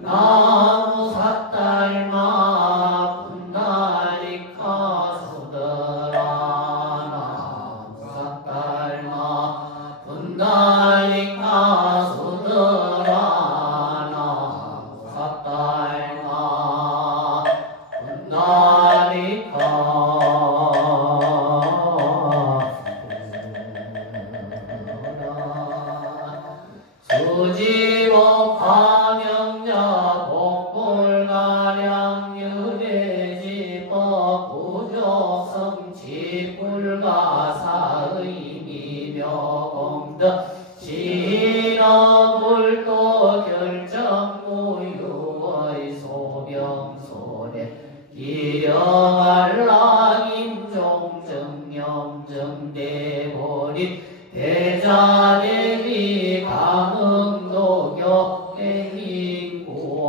나무 삿달마 분다리까 수더라 나무 삿달마 분다리까 수더라 나무 삿달마 분다리까 수지법 파명자 복불가량 유대지법 부족성 지불가사의미묘공덕 진어불도 결정무유의 소병소래 기령알락인종정염정대보리 대자대비 강흥도교 행인구어지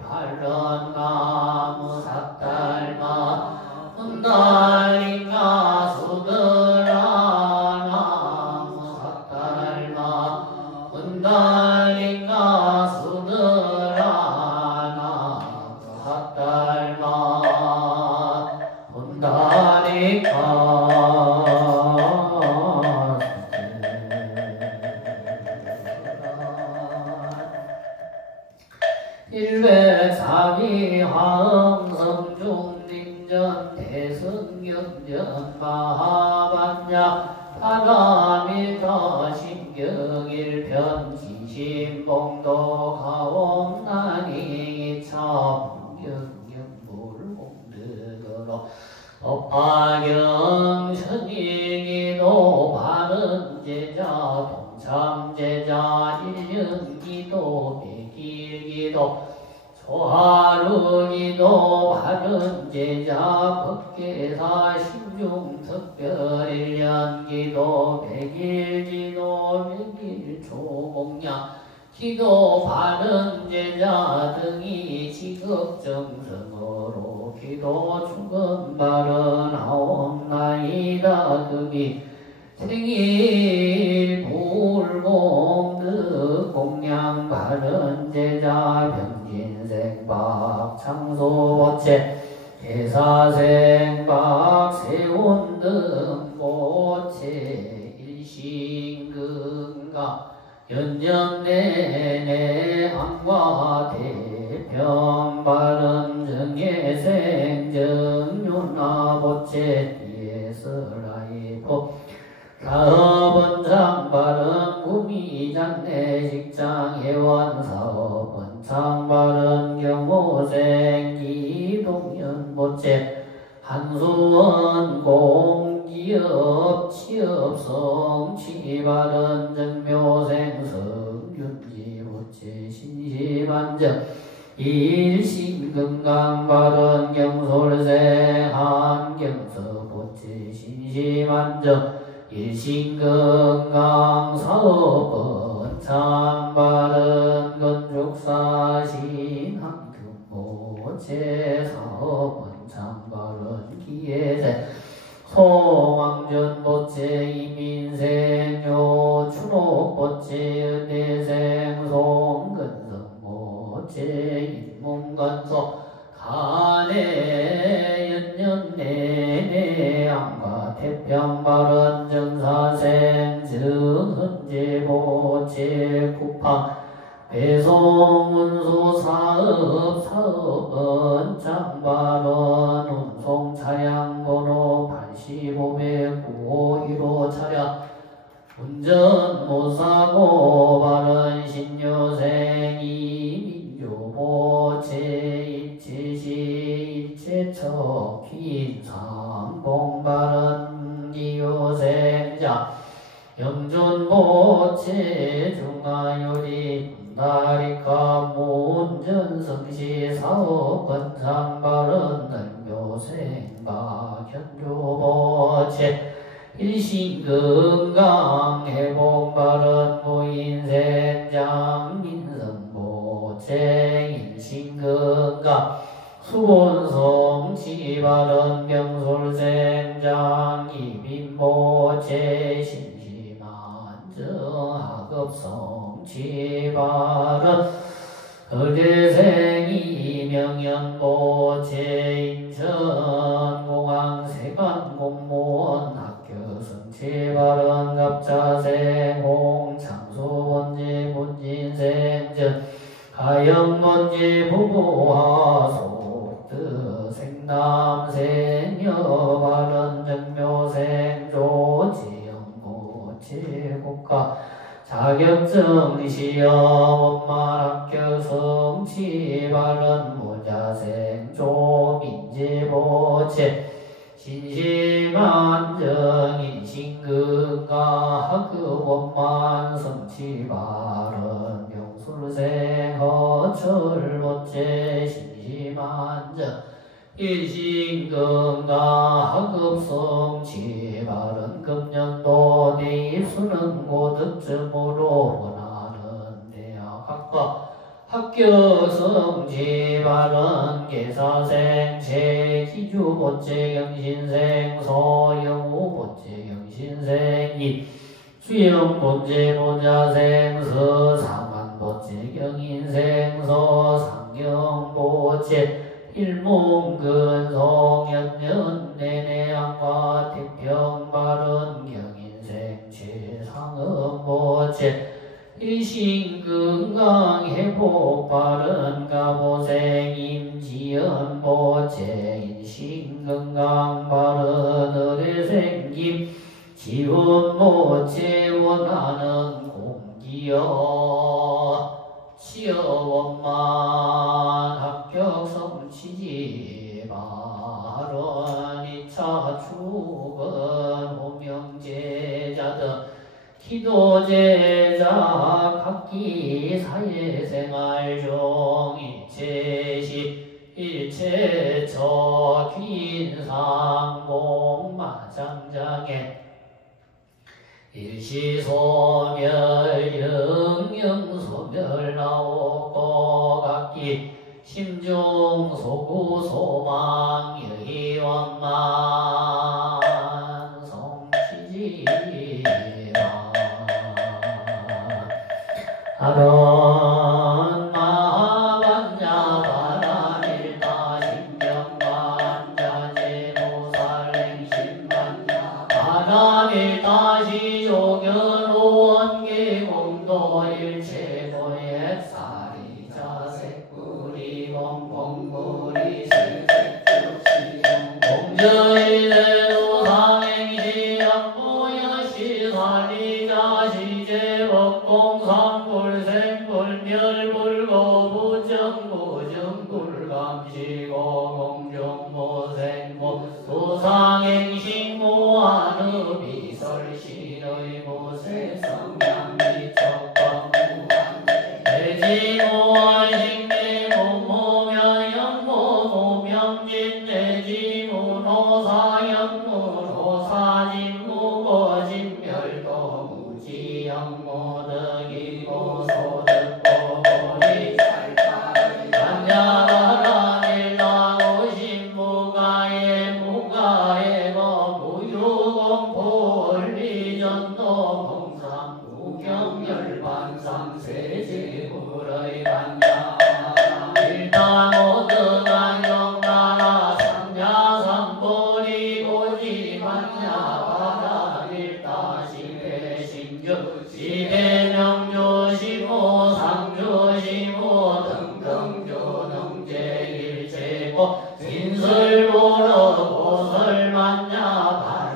발런나무 삿달마 분달인가 수더라 나무 삿달마 분달인가 수더라 나무 삿달마 분달인가 일백사기 화엄성중림전 대승경전 마하반야 파라미터 신경일편 기신봉도 가옴난이 이차풍경물공득으로 법화경 천일기도 바른제자 동참제자 일륜기도 백일기도 소하루기도 바른제자 법계사 신중특별일련기도 백일기도 백일초공양 기도 바른제자 등이 지극정성으로 기도 축은 바른하옵나이다 등이 생일 불공득 공양 바른제자 병진생박 창소보채 대사생박 세운등 보채 일신근가 연년내내 항과 대평 바른정예생정윤나보채 예설라이포 사업원장 바른 구미장내 직장 회원 사업원장 바른 경호생 기동연보채 한수원 공기업 취업성 취바른 정묘생 성윤지보채 신시반정 일신건강 바른 경솔생 한경서보채 신시반정 일신건강 사업은 참바른 건축사신 한경보채 사업은 참바른 기회세 송왕전보채 이민생요 추록보채 은혜생 송근성보채 보체 인문관소 가내 연년내내 암과 태평발언 정사생 증헌제 보체 구파 배송운수 사업 장발언 운송 차량번호 859515 차량 운전 못사고 발언 신유생 이민주보체 일체시 일체처 빈상봉 발언 이유생자 영준보체 중화요리 나리카 문전성시 사업건상 발언 능교생가 견주보체 일신건강 회복 발언 무인생장 민성보체 일신건강 수본성치 발언 병솔생장 이빈보체 신심한정학업성치 발언 거제생이 명연보체 인천공항세관 공무원 학교성치 발언 갑자생 홍창수본지 문진생전 가영본지 부부하소 생남생여 발언 정묘생조 지영보체 국가 자격증 시험 원만 합격 성취 발언 무자생조 민지보체 신심안정 인신근가 학급 원만 성취 발언 명술생 허철보체 신심안정 인신건강 학급성취 발언 금년도 대입수능 고득점으로 원하는 대학학과 합격성취 발언 계사생 제기주보체 경신생 서영우보체 경신생 수영보체 모자생 서상환보체 경인생 서상경보체 일몽근성연년 내내양과 태평발언 경인생 최상업보체 일신건강회복발언 가보생 임지연보체 인신건강발언 의뢰생김 지원보체 원하는 공기여 시어원만 합격성취지 발언 2차 축은 호명제자들 기도제자 각기 사회생활 중 일체시 일체처 귀인상봉마장장애 일시소멸 영영소멸 나오고 각기 심중소구소망 여의원만 성취지라 아론 마반야 바라밀다 신경반자 제무살랭신반야 바라밀다 시조견원계공도 일체고액사리 자색구리 공공구리 공저일대도 상행시양보야 시살리자 시제법공상불생불멸불거부정부정불감시고 공정모생모 도상행식모안읍이설신의 모세성양미척방무한 내지무원식내무모면영모모명진 내지무노사영무로사진무거진멸도무지영모득이고 소득보고리 간야바라밀다고 신무가에 무가에고 무유고 진술 보러 고설 만냐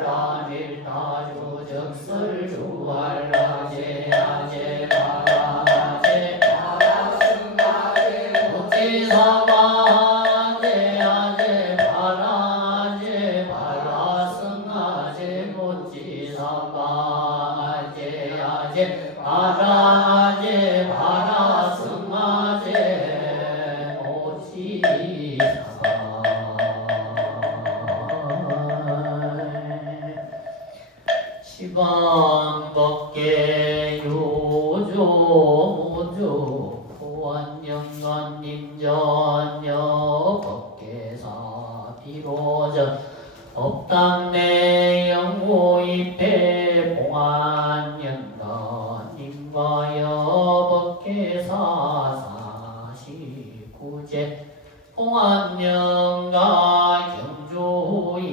바라밀다주 적설 주활라제 아제 바라제 바라승가제 무지사바제 아제 바라제 바라승가제 무지사바제 아제 바라제 바라승가제 무지사바 시방법계 요조 모조 보안영관 님전여 법계사 비로전 법당내 영호입회 봉안영관 님과여 법계사 49제 봉안영가 경주인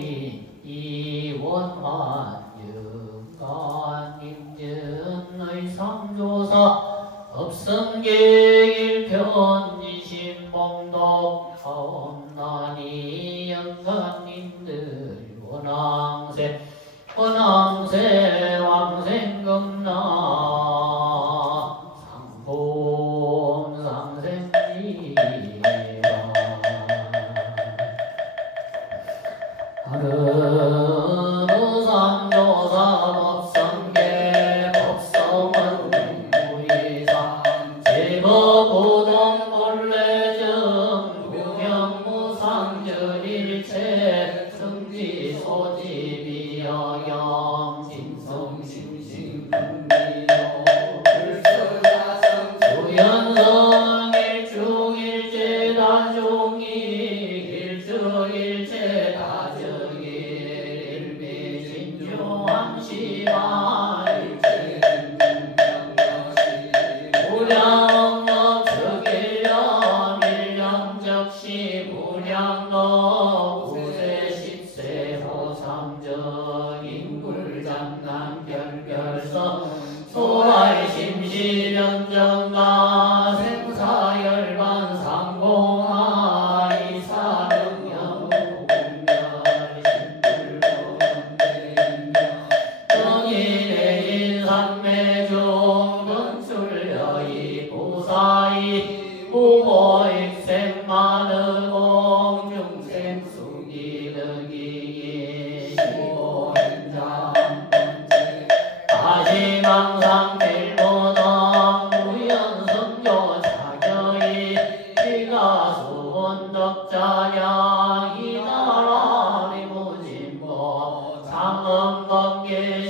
이원환 영가님전의 상조사 업성계 1편 이신봉덕 하엄난이 영가님들 원앙세 왕생금나 상봉 상생지라 하르상조사 법성계 법성은 무이상 제거고동 본래정 무형무상절일체 성지소지비여경 진성심신분비요 수연성 일중일체 다중이 일주일체 다정일 일미신중함시만 무량업 적일령 일령적시 무량업 우세십세 호삼적 인굴장난 별별서 소화심시련정가 생사열반 상공하 이사능영 공멸 신불공대인명 정인의 인산매중 건출여의 보사의 후보익생 마느공 중생수기득이 시고행장번제 다시망상 밀모당 무연성조 자격이 피가수원덕자량 이나라리 무진보 상엄법계